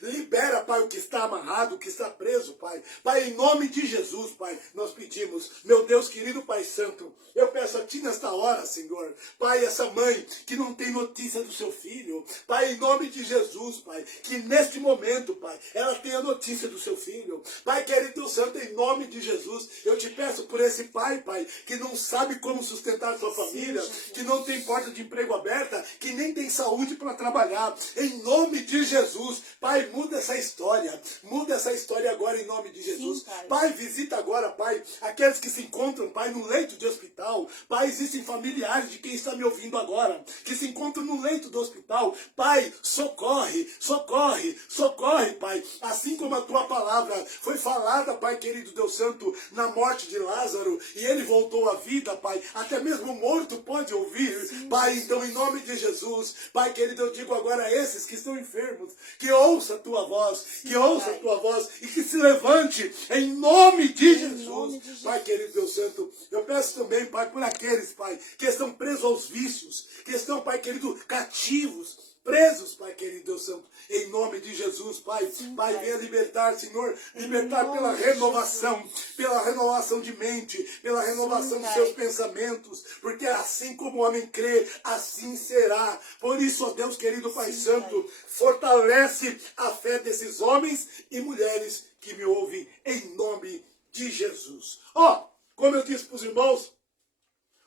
libera, Pai, o que está amarrado, o que está preso, Pai. Pai, em nome de Jesus, Pai, nós pedimos, meu Deus querido Pai Santo, eu peço a Ti nesta hora, Senhor, Pai, essa mãe que não tem notícia do seu filho, Pai, em nome de Jesus, Pai, que neste momento, Pai, ela tenha notícia do seu filho. Pai querido Deus Santo, em nome de Jesus, eu te peço por esse esse pai, Pai, que não sabe como sustentar sua família, que não tem porta de emprego aberta, que nem tem saúde para trabalhar. Em nome de Jesus, Pai, muda essa história. Muda essa história agora em nome de Jesus. Sim, Pai. Pai, visita agora, Pai, aqueles que se encontram, Pai, no leito de hospital. Pai, existem familiares de quem está me ouvindo agora, que se encontram no leito do hospital. Pai, socorre, socorre, socorre, Pai. Assim como a tua palavra foi falada, Pai querido Deus Santo, na morte de Lázaro, e ele voltou à vida, Pai. Até mesmo o morto pode ouvir. Sim, Pai, então em nome de Jesus, Pai querido, eu digo agora a esses que estão enfermos, que ouça a tua voz, sim, que ouça Pai. A tua voz, e que se levante em nome de Jesus. Nome de Jesus. Pai querido Deus Santo, eu peço também, Pai, por aqueles, Pai, que estão presos aos vícios, que estão, Pai querido, cativos, presos, Pai querido Deus Santo, em nome de Jesus, Pai. Sim, Pai, venha libertar, Senhor, libertar pela renovação de mente, pela renovação de seus pensamentos, porque assim como o homem crê, assim será. Por isso, ó Deus querido, Pai Santo, fortalece a fé desses homens e mulheres que me ouvem, em nome de Jesus. Ó, como eu disse para os irmãos,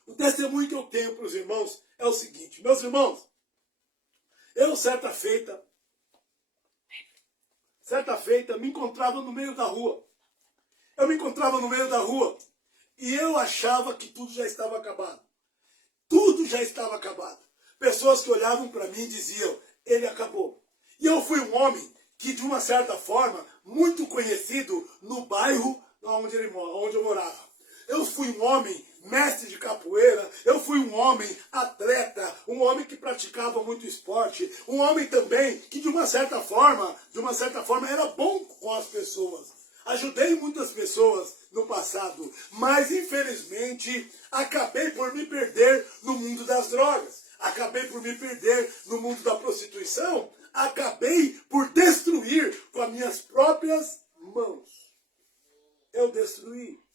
o testemunho que eu tenho para os irmãos é o seguinte, meus irmãos, eu certa feita me encontrava no meio da rua. Eu me encontrava no meio da rua e eu achava que tudo já estava acabado. Tudo já estava acabado. Pessoas que olhavam para mim e diziam, ele acabou. E eu fui um homem que, de uma certa forma, muito conhecido no bairro onde eu morava. Eu fui um homem mestre de capoeira, eu fui um homem atleta, um homem que praticava muito esporte, um homem também que de uma certa forma era bom com as pessoas. Ajudei muitas pessoas no passado, mas infelizmente acabei por me perder no mundo das drogas, acabei por me perder no mundo da prostituição, acabei por destruir com as minhas próprias mãos. Eu destruí.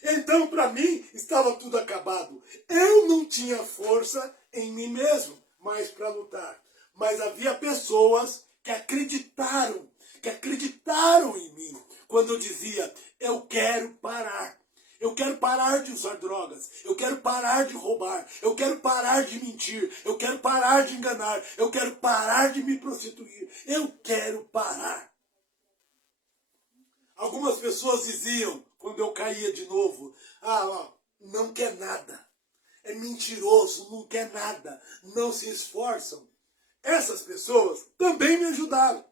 Então, para mim, estava tudo acabado. Eu não tinha força em mim mesmo, mais para lutar. Mas havia pessoas que acreditaram em mim. Quando eu dizia, eu quero parar. Eu quero parar de usar drogas. Eu quero parar de roubar. Eu quero parar de mentir. Eu quero parar de enganar. Eu quero parar de me prostituir. Eu quero parar. Algumas pessoas diziam, quando eu caía de novo, não quer nada, é mentiroso, não quer nada, não se esforçam. Essas pessoas também me ajudaram.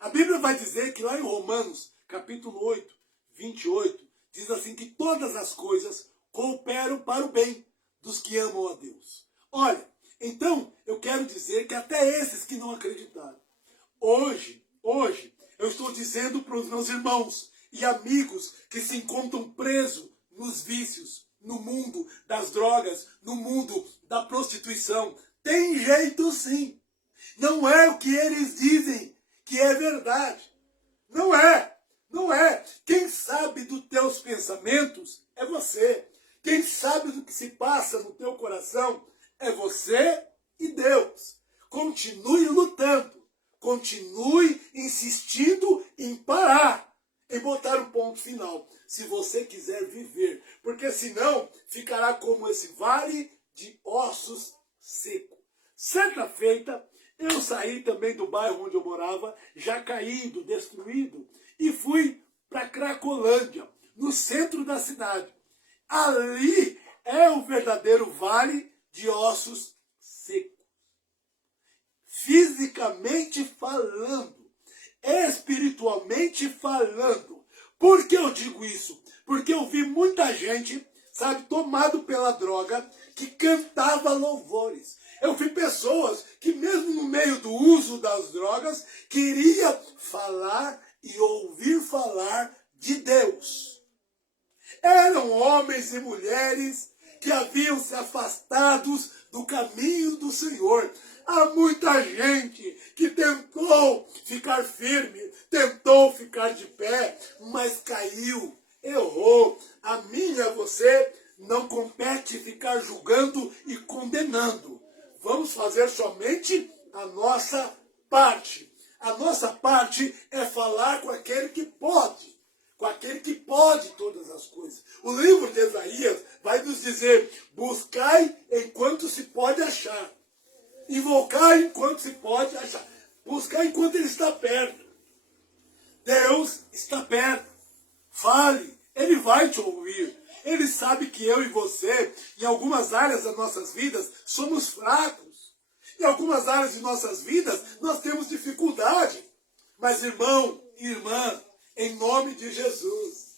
A Bíblia vai dizer que lá em Romanos, capítulo 8, 28, diz assim que todas as coisas cooperam para o bem dos que amam a Deus. Olha, então eu quero dizer que até esses que não acreditaram, hoje, eu estou dizendo para os meus irmãos e amigos que se encontram presos nos vícios, no mundo das drogas, no mundo da prostituição. Tem jeito sim. Não é o que eles dizem que é verdade. Não é. Não é. Quem sabe dos teus pensamentos é você. Quem sabe do que se passa no teu coração é você e Deus. Continue lutando. Continue insistindo em parar, em botar um ponto final, se você quiser viver. Porque senão ficará como esse vale de ossos secos. Certa feita, eu saí também do bairro onde eu morava, já caído, destruído, e fui para Cracolândia, no centro da cidade. Ali é o verdadeiro vale de ossos secos. Fisicamente falando, espiritualmente falando. Por que eu digo isso? Porque eu vi muita gente, tomado pela droga, que cantava louvores. Eu vi pessoas que mesmo no meio do uso das drogas, queria falar e ouvir falar de Deus. Eram homens e mulheres que haviam se afastados do caminho do Senhor. Há muita gente que tentou ficar firme, tentou ficar de pé, mas caiu, errou. A mim e a você não compete ficar julgando e condenando. Vamos fazer somente a nossa parte. A nossa parte é falar com aquele que pode. com aquele que pode todas as coisas. O livro de Isaías vai nos dizer: buscai enquanto se pode achar. Invocar enquanto se pode achar. Buscar enquanto ele está perto. Deus está perto. Fale. Ele vai te ouvir. Ele sabe que eu e você, em algumas áreas das nossas vidas, somos fracos. Em algumas áreas de nossas vidas, nós temos dificuldade. Mas, irmão e irmã, em nome de Jesus,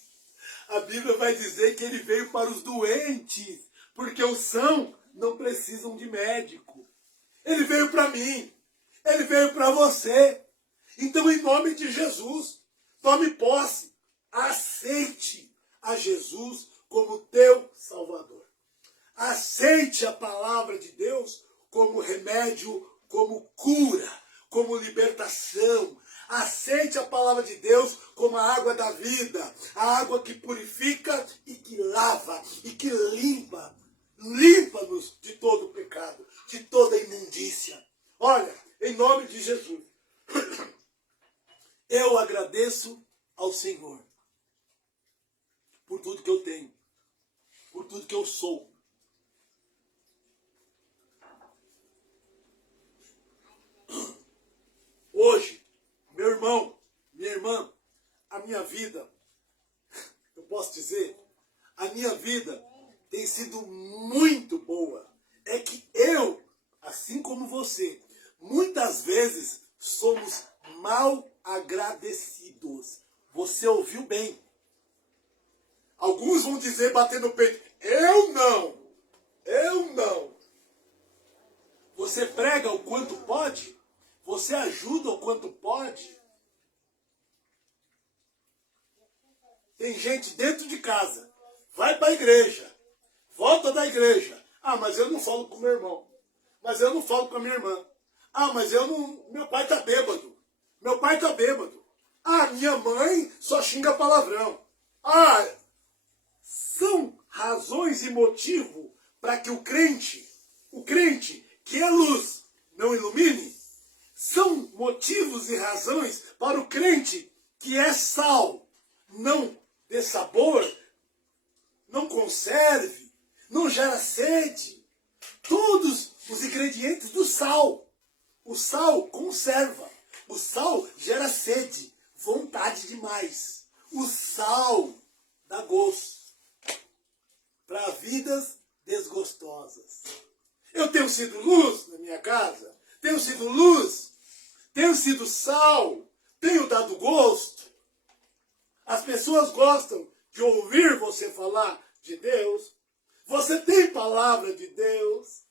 a Bíblia vai dizer que ele veio para os doentes, porque os sãos não precisam de médico. Ele veio para mim. Ele veio para você. Então, em nome de Jesus, tome posse. Aceite a Jesus como teu Salvador. Aceite a palavra de Deus como remédio, como cura, como libertação. Aceite a palavra de Deus como a água da vida, a água que purifica e que lava e que limpa. Limpa-nos de todo o pecado, de toda a imundícia. Olha, em nome de Jesus, eu agradeço ao Senhor por tudo que eu tenho, por tudo que eu sou. Hoje, meu irmão, minha irmã, a minha vida, eu posso dizer, a minha vida tem sido muito boa. É que eu, assim como você, muitas vezes somos mal agradecidos. Você ouviu bem. Alguns vão dizer, bater no peito, eu não. Eu não. Você prega o quanto pode? Você ajuda o quanto pode? Tem gente dentro de casa, vai para a igreja, volta da igreja. Ah, mas eu não falo com meu irmão. Mas eu não falo com a minha irmã. Ah, mas eu não... meu pai tá bêbado. Meu pai tá bêbado. Ah, minha mãe só xinga palavrão. Ah, são razões e motivo para que o crente que é luz, não ilumine. São motivos e razões para o crente que é sal, não dê sabor, não conserve, não gera sede. Todos os ingredientes do sal. O sal conserva. O sal gera sede, vontade demais. O sal dá gosto para vidas desgostosas. Eu tenho sido luz na minha casa, tenho sido luz, tenho sido sal, tenho dado gosto. As pessoas gostam de ouvir você falar de Deus. Você tem palavra de Deus.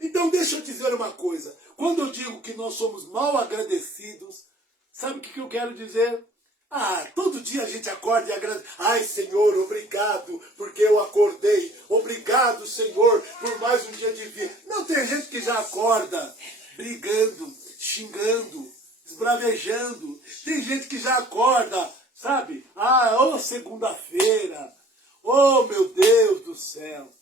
Então deixa eu dizer uma coisa. Quando eu digo que nós somos mal agradecidos, sabe o que eu quero dizer? Ah, todo dia a gente acorda e agradece. Ai, Senhor, obrigado, porque eu acordei. Obrigado, Senhor, por mais um dia de vida. Não, tem gente que já acorda brigando, xingando, esbravejando. Tem gente que já acorda, sabe? Ah, ô segunda-feira. Oh, meu Deus do céu.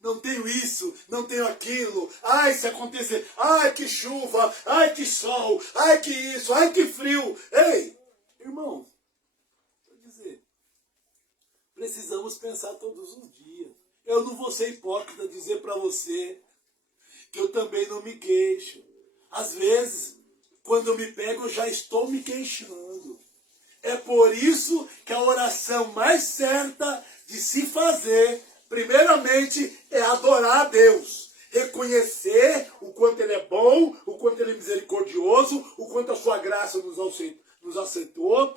Não tenho isso, não tenho aquilo. Ai, se acontecer. Ai, que chuva. Ai, que sol. Ai, que isso. Ai, que frio. Ei, irmão, vou dizer, precisamos pensar todos os dias. Eu não vou ser hipócrita dizer para você que eu também não me queixo. Às vezes, quando eu me pego, eu já estou me queixando. É por isso que a oração mais certa de se fazer, primeiramente, é adorar a Deus. Reconhecer o quanto Ele é bom, o quanto Ele é misericordioso, o quanto a sua graça nos aceitou.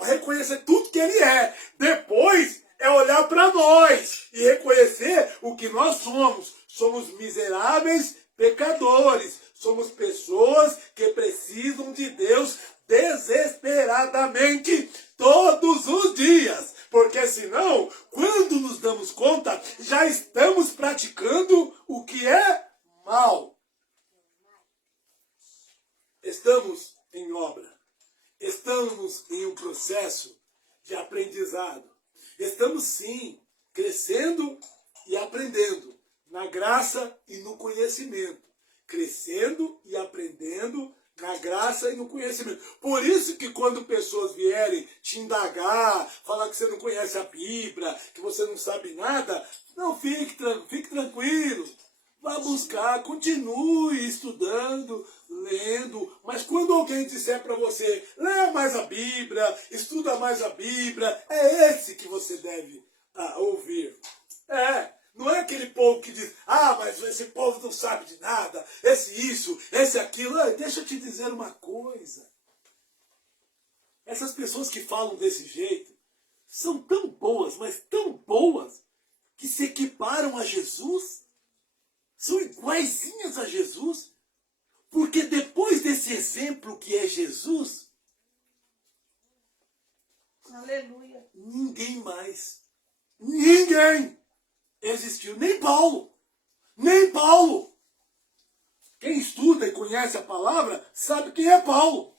Reconhecer tudo que Ele é. Depois é olhar para nós e reconhecer o que nós somos. Somos miseráveis pecadores. Somos pessoas que precisam de Deus desesperadamente todos os dias. Porque senão, quando nos damos conta, já estamos praticando o que é mal. Estamos em obra. Estamos em um processo de aprendizado. Estamos sim crescendo e aprendendo na graça e no conhecimento. Crescendo e aprendendo Na graça e no conhecimento. Por isso que quando pessoas vierem te indagar, falar que você não conhece a Bíblia, que você não sabe nada, não, fique tranquilo. Vá buscar, continue estudando, lendo. Mas quando alguém disser para você, leia mais a Bíblia, estuda mais a Bíblia, é esse que você deve ouvir. Não é aquele povo que diz, mas esse povo não sabe de nada, esse isso, esse aquilo. Deixa eu te dizer uma coisa. Essas pessoas que falam desse jeito são tão boas, mas tão boas, que se equiparam a Jesus, são iguaizinhas a Jesus, porque depois desse exemplo que é Jesus, aleluia, ninguém mais, ninguém existiu, nem Paulo. Quem estuda e conhece a palavra sabe quem é Paulo.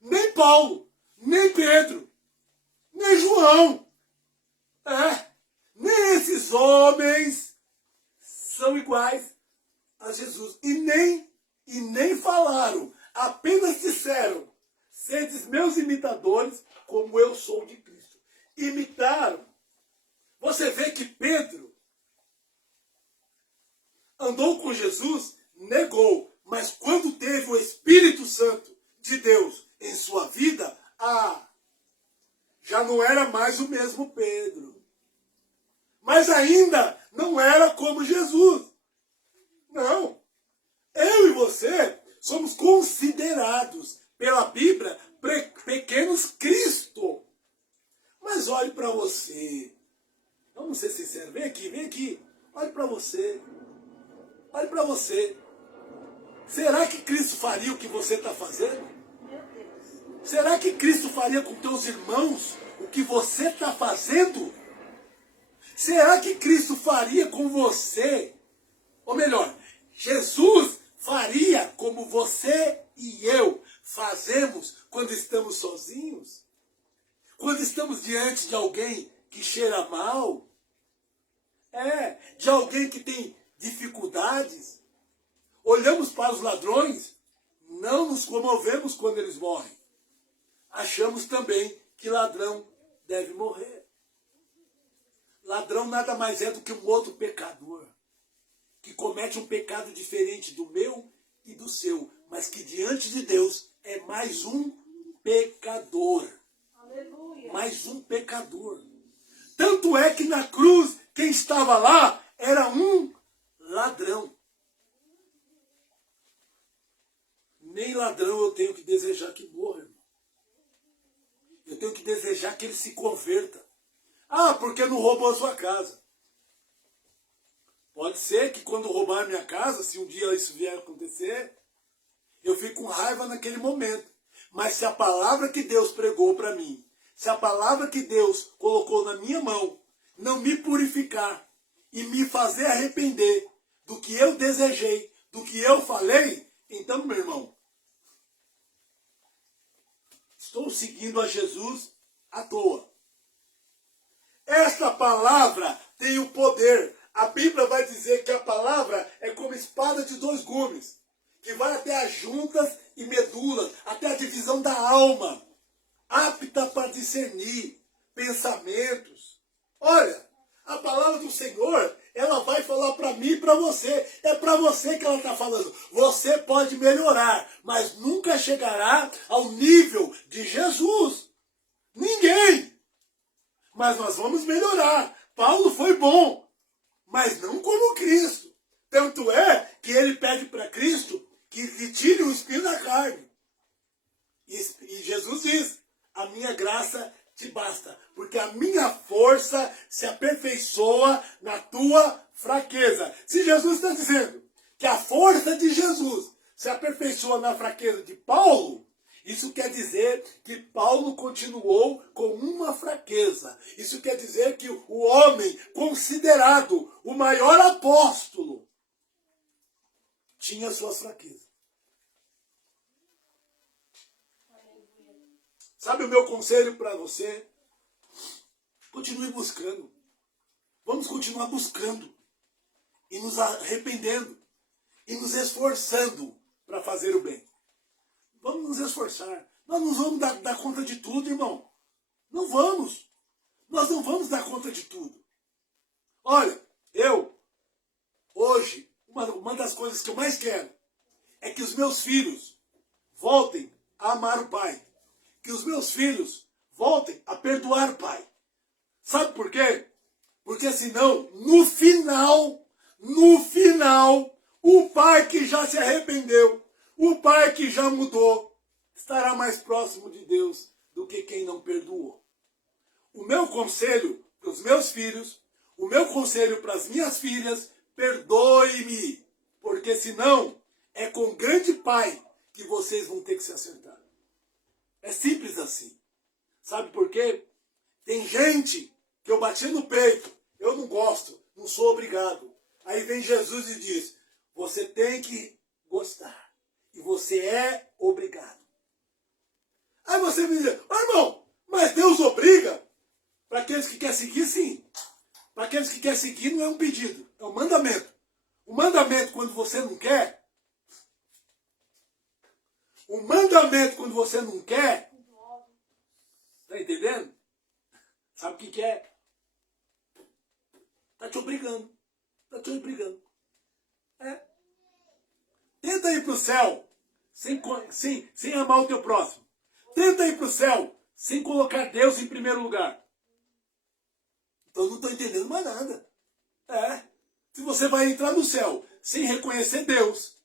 Nem Paulo, nem Pedro, nem João. Nem esses homens são iguais a Jesus. E nem falaram, apenas disseram, sedes meus imitadores, como eu sou de Cristo. Imitaram. Você vê que Pedro andou com Jesus, negou, mas quando teve o Espírito Santo de Deus em sua vida, já não era mais o mesmo Pedro. Mas ainda não era como Jesus. Não. Eu e você somos considerados pela Bíblia pequenos Cristo. Mas olhe para você. Vamos ser sinceros. Vem aqui. Olhe para você. Olhe para você. Será que Cristo faria o que você está fazendo? meu Deus. Será que Cristo faria com teus irmãos o que você está fazendo? Será que Cristo faria com você? Ou melhor, Jesus faria como você e eu fazemos quando estamos sozinhos? Quando estamos diante de alguém que cheira mal? De alguém que tem dificuldades? Olhamos para os ladrões, não nos comovemos quando eles morrem. Achamos também que ladrão deve morrer. Ladrão nada mais é do que um outro pecador, que comete um pecado diferente do meu e do seu, mas que diante de Deus é mais um pecador. Aleluia. Mais um pecador. Tanto é que na cruz, quem estava lá era um ladrão. Nem ladrão eu tenho que desejar que morra, irmão. Eu tenho que desejar que ele se converta. Porque não roubou a sua casa. Pode ser que quando roubar a minha casa, se um dia isso vier a acontecer, eu fico com raiva naquele momento. Mas se a palavra que Deus pregou para mim, se a palavra que Deus colocou na minha mão, não me purificar e me fazer arrepender do que eu desejei, do que eu falei, então, meu irmão, estou seguindo a Jesus à toa. Esta palavra tem o poder. A Bíblia vai dizer que a palavra é como espada de dois gumes, que vai até as juntas e medulas, até a divisão da alma, apta para discernir pensamentos. Olha, a palavra do Senhor, ela vai falar para mim e para você. É para você que ela está falando. Você pode melhorar, mas nunca chegará ao nível de Jesus. Ninguém. Mas nós vamos melhorar. Paulo foi bom, mas não como Cristo. Tanto é que ele pede para Cristo que lhe tire o espinho da carne. E Jesus diz, a minha graça te basta, porque a minha força se aperfeiçoa na tua fraqueza. Se Jesus está dizendo que a força de Jesus se aperfeiçoa na fraqueza de Paulo, isso quer dizer que Paulo continuou com uma fraqueza. Isso quer dizer que o homem considerado o maior apóstolo tinha suas fraquezas. Sabe o meu conselho para você? Continue buscando. Vamos continuar buscando. E nos arrependendo. E nos esforçando para fazer o bem. Vamos nos esforçar. Nós não vamos dar conta de tudo, irmão. Não vamos. Nós não vamos dar conta de tudo. Olha, hoje, uma das coisas que eu mais quero é que os meus filhos voltem a amar o pai. Que os meus filhos voltem a perdoar o pai. Sabe por quê? Porque senão, no final, o pai que já se arrependeu, o pai que já mudou, estará mais próximo de Deus do que quem não perdoou. O meu conselho para os meus filhos, o meu conselho para as minhas filhas, perdoe-me, porque senão é com grande pai que vocês vão ter que se acertar. É simples assim. Sabe por quê? Tem gente que eu bati no peito, eu não gosto, não sou obrigado. Aí vem Jesus e diz, você tem que gostar, e você é obrigado. Aí você me diz, irmão, mas Deus obriga? Para aqueles que querem seguir, sim. Para aqueles que querem seguir, não é um pedido, é um mandamento. O mandamento, quando você não quer, tá entendendo? Sabe o que é? Tá te obrigando. É. Tenta ir para o céu sem amar o teu próximo. Tenta ir para o céu sem colocar Deus em primeiro lugar. Então eu não estou entendendo mais nada. Se você vai entrar no céu sem reconhecer Deus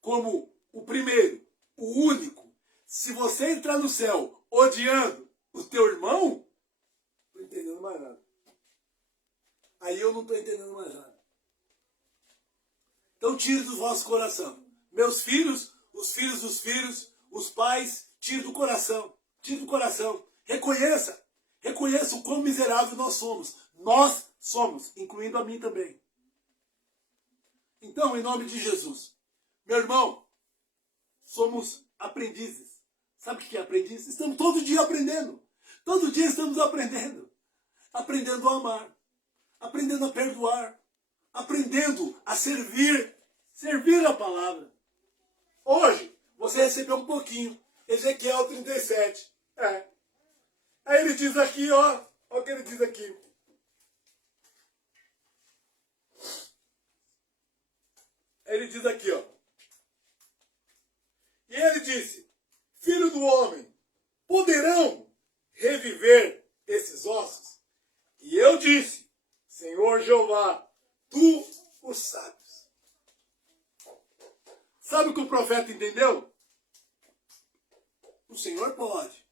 como o primeiro, o único, se você entrar no céu odiando o teu irmão, não estou entendendo mais nada. Aí eu não estou entendendo mais nada. Então tire do vosso coração. Meus filhos, os filhos dos filhos, os pais, tire do coração. Tire do coração. Reconheça o quão miserável nós somos. Nós somos, incluindo a mim também. Então, em nome de Jesus, meu irmão, somos aprendizes. Sabe o que é aprendiz? Estamos todo dia aprendendo. Todo dia estamos aprendendo. Aprendendo a amar. Aprendendo a perdoar. Aprendendo a servir. Servir a palavra. Hoje, você recebeu um pouquinho. Ezequiel 37. Aí ele diz aqui, ó. Olha o que ele diz aqui. Ele diz aqui, ó. E ele disse, filho do homem, poderão reviver esses ossos? E eu disse, Senhor Jeová, tu o sabes. Sabe o que o profeta entendeu? O Senhor pode.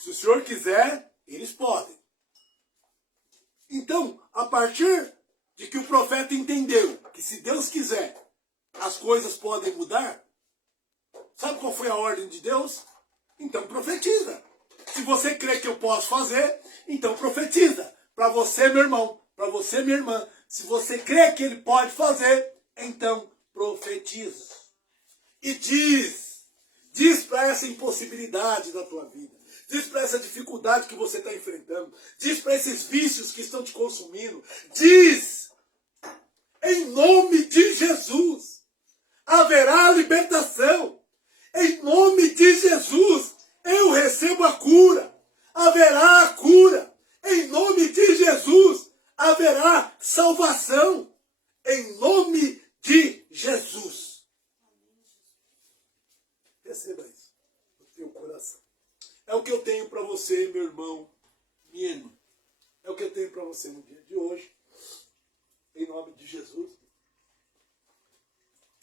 Se o Senhor quiser, eles podem. Então, a partir de que o profeta entendeu que se Deus quiser, as coisas podem mudar, sabe qual foi a ordem de Deus? Então profetiza. Se você crê que eu posso fazer, então profetiza. Para você, meu irmão, para você, minha irmã, se você crê que ele pode fazer, então profetiza. E diz para essa impossibilidade da tua vida. Diz para essa dificuldade que você está enfrentando. Diz para esses vícios que estão te consumindo. Diz, em nome de Jesus, haverá libertação. Em nome de Jesus, eu recebo a cura. Haverá a cura. Em nome de Jesus, haverá salvação. Em nome de Jesus. Receba isso no teu coração. É o que eu tenho para você, meu irmão, minha irmã. É o que eu tenho para você no dia de hoje. Em nome de Jesus.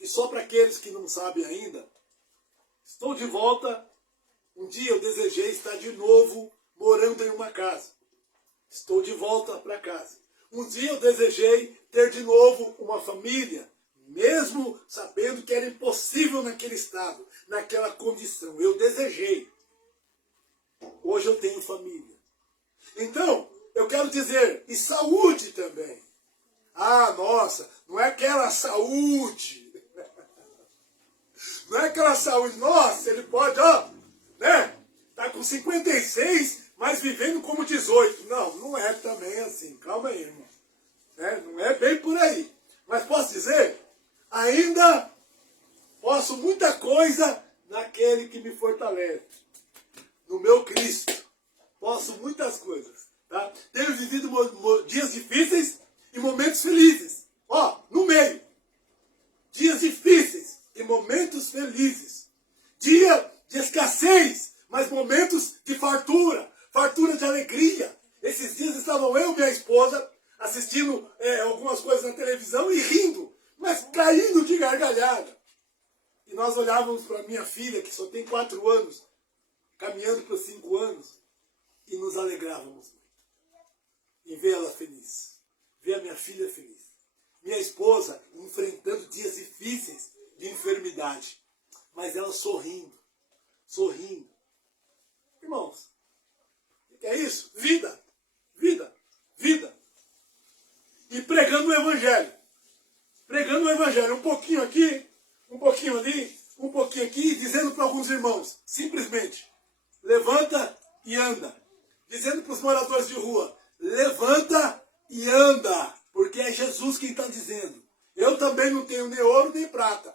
E só para aqueles que não sabem ainda, estou de volta. Um dia eu desejei estar de novo morando em uma casa. Estou de volta para casa. Um dia eu desejei ter de novo uma família, mesmo sabendo que era impossível naquele estado, naquela condição. Eu desejei. Hoje eu tenho família. Então, eu quero dizer, e saúde também. Ah, nossa, não é aquela saúde. Não é aquela saúde, nossa, ele pode, ó, né? Tá com 56, mas vivendo como 18. Não, não é também assim. Calma aí, irmão. Não é bem por aí. Mas posso dizer, ainda posso muita coisa naquele que me fortalece. No meu Cristo. Posso muitas coisas. Tá? Tenho vivido dias difíceis e momentos felizes. Ó, no meio. Dias difíceis e momentos felizes. Dia de escassez, mas momentos de fartura. Fartura de alegria. Esses dias estavam eu e minha esposa assistindo algumas coisas na televisão e rindo, mas caindo de gargalhada. E nós olhávamos para minha filha, que só tem 4 anos, caminhando para os 5 anos, e nos alegrávamos muito. E ver ela feliz. Ver a minha filha feliz. Minha esposa enfrentando dias difíceis de enfermidade. Mas ela sorrindo. Sorrindo. Irmãos, o que é isso? Vida. Vida. Vida. E pregando o Evangelho. Pregando o Evangelho. Um pouquinho aqui, um pouquinho ali, um pouquinho aqui, dizendo para alguns irmãos, simplesmente, levanta e anda. Dizendo para os moradores de rua, levanta e anda. Porque é Jesus quem está dizendo. Eu também não tenho nem ouro nem prata.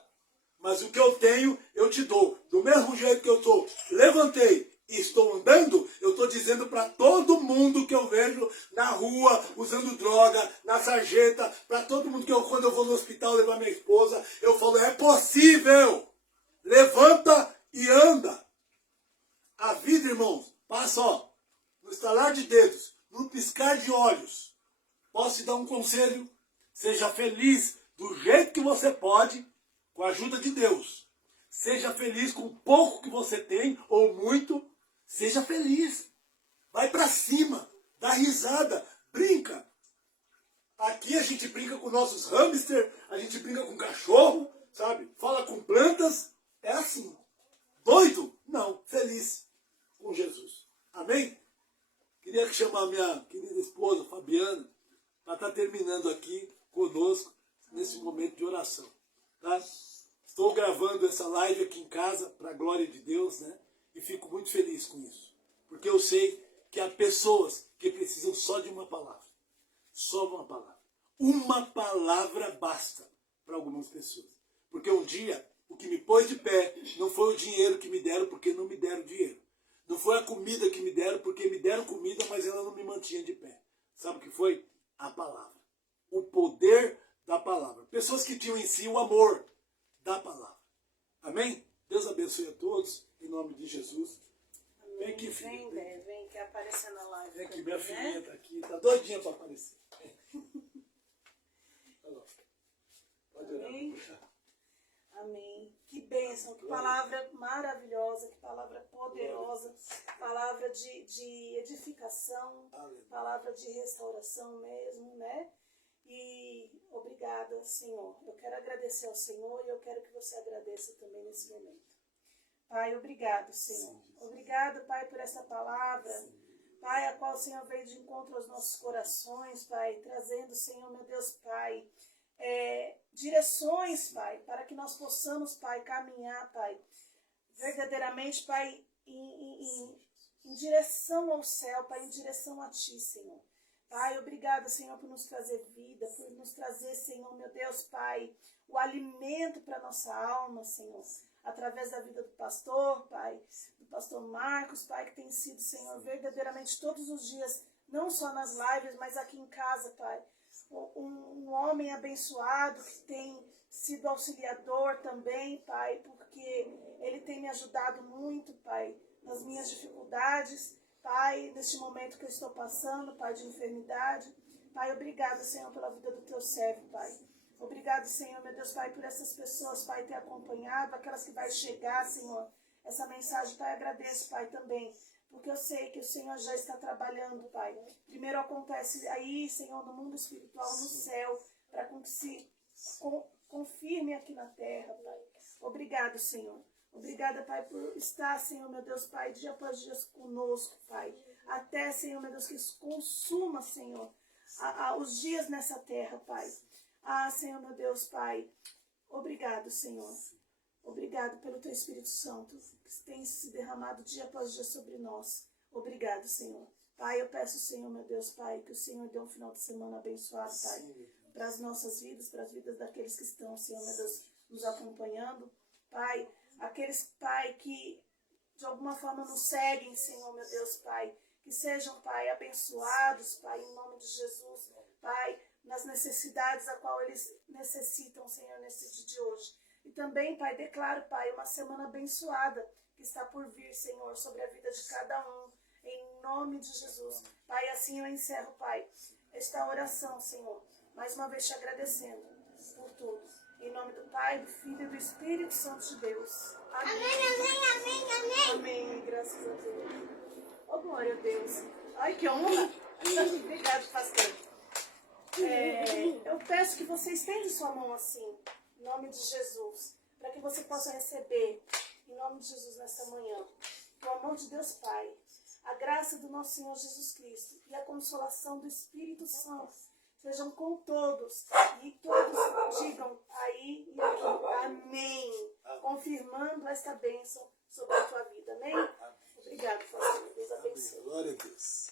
Mas o que eu tenho, eu te dou. Do mesmo jeito que eu estou, levantei e estou andando, eu estou dizendo para todo mundo que eu vejo na rua, usando droga, na sarjeta, para todo mundo que quando eu vou no hospital levar minha esposa, eu falo, é possível. Levanta e anda. A vida, irmãos, passa, ó, no estalar de dedos, no piscar de olhos. Posso te dar um conselho? Seja feliz do jeito que você pode, com a ajuda de Deus. Seja feliz com o pouco que você tem, ou muito. Seja feliz. Vai para cima. Dá risada. Brinca. Aqui a gente brinca com nossos hamster, a gente brinca com cachorro, sabe? Fala com plantas. É assim. Doido? Não. Feliz com Jesus. Amém? Queria chamar a minha querida esposa, Fabiana, para estar terminando aqui conosco nesse momento de oração. Tá? Estou gravando essa live aqui em casa, para a glória de Deus, né? E fico muito feliz com isso. Porque eu sei que há pessoas que precisam só de uma palavra. Só uma palavra. Uma palavra basta para algumas pessoas. Porque um dia, o que me pôs de pé não foi o dinheiro que me deram, porque não me deram dinheiro. Não foi a comida que me deram, porque me deram comida, mas ela não me mantinha de pé. Sabe o que foi? A palavra. O poder da palavra. Pessoas que tinham em si o amor da palavra. Amém? Deus abençoe a todos, em nome de Jesus. Amém. Vem aqui, filha. Vem, quer aparecer na live. Vem aqui, também, minha né? filhinha está aqui, está doidinha para aparecer. Pode orar, Amém. puxar. Amém. Que bênção, que palavra maravilhosa, que palavra poderosa, palavra de edificação, palavra de restauração mesmo, né? E obrigada, Senhor. Eu quero agradecer ao Senhor e eu quero que você agradeça também nesse momento. Pai, obrigado, Senhor. Obrigado, Pai, por essa palavra. Pai, a qual o Senhor veio de encontro aos nossos corações, Pai, trazendo, Senhor, meu Deus, Pai, direções, Pai, para que nós possamos, Pai, caminhar, Pai, verdadeiramente, Pai, em direção ao céu, Pai, em direção a Ti, Senhor. Pai, obrigada, Senhor, por nos trazer vida, por nos trazer, Senhor, meu Deus, Pai, o alimento para nossa alma, Senhor, através da vida do pastor, Pai, do pastor Marcos, Pai, que tem sido, Senhor, verdadeiramente todos os dias, não só nas lives, mas aqui em casa, Pai, um homem abençoado que tem sido auxiliador também, Pai, porque ele tem me ajudado muito, Pai, nas minhas dificuldades, Pai, neste momento que eu estou passando, Pai, de enfermidade. Pai, obrigado, Senhor, pela vida do teu servo, Pai. Obrigado, Senhor, meu Deus, Pai, por essas pessoas, Pai, ter acompanhado, aquelas que vai chegar, Senhor, essa mensagem, Pai, agradeço, Pai, também, porque eu sei que o Senhor já está trabalhando, Pai. Primeiro acontece aí, Senhor, no mundo espiritual, no céu, para que se confirme aqui na terra, Pai. Obrigado, Senhor. Obrigada, Pai, por estar, Senhor, meu Deus, Pai, dia após dia conosco, Pai. Até, Senhor, meu Deus, que isso consuma, Senhor, os dias nessa terra, Pai. Ah, Senhor, meu Deus, Pai, obrigado, Senhor. Obrigado pelo Teu Espírito Santo, que tem se derramado dia após dia sobre nós. Obrigado, Senhor. Pai, eu peço, Senhor, meu Deus, Pai, que o Senhor dê um final de semana abençoado, Pai, para as nossas vidas, para as vidas daqueles que estão, Senhor, meu Deus, nos acompanhando. Pai, aqueles, Pai, que de alguma forma nos seguem, Senhor, meu Deus, Pai, que sejam, Pai, abençoados, Pai, em nome de Jesus, Pai, nas necessidades a qual eles necessitam, Senhor, nesse dia de hoje. E também, Pai, declaro, Pai, uma semana abençoada que está por vir, Senhor, sobre a vida de cada um, em nome de Jesus. Pai, assim eu encerro, Pai, esta oração, Senhor, mais uma vez te agradecendo por tudo. Em nome do Pai, do Filho e do Espírito Santo de Deus. Amém. Amém, amém, amém. Amém, graças a Deus. Oh, glória a Deus. Ai, que honra. Obrigado, pastor. Eu peço que você estenda sua mão assim, em nome de Jesus, para que você possa receber, em nome de Jesus, nesta manhã, o amor de Deus Pai, a graça do nosso Senhor Jesus Cristo e a consolação do Espírito Santo sejam com todos, e todos digam aí e aqui, amém, confirmando esta bênção sobre a tua vida, amém? Obrigado, pastor. Deus abençoe. Glória a Deus.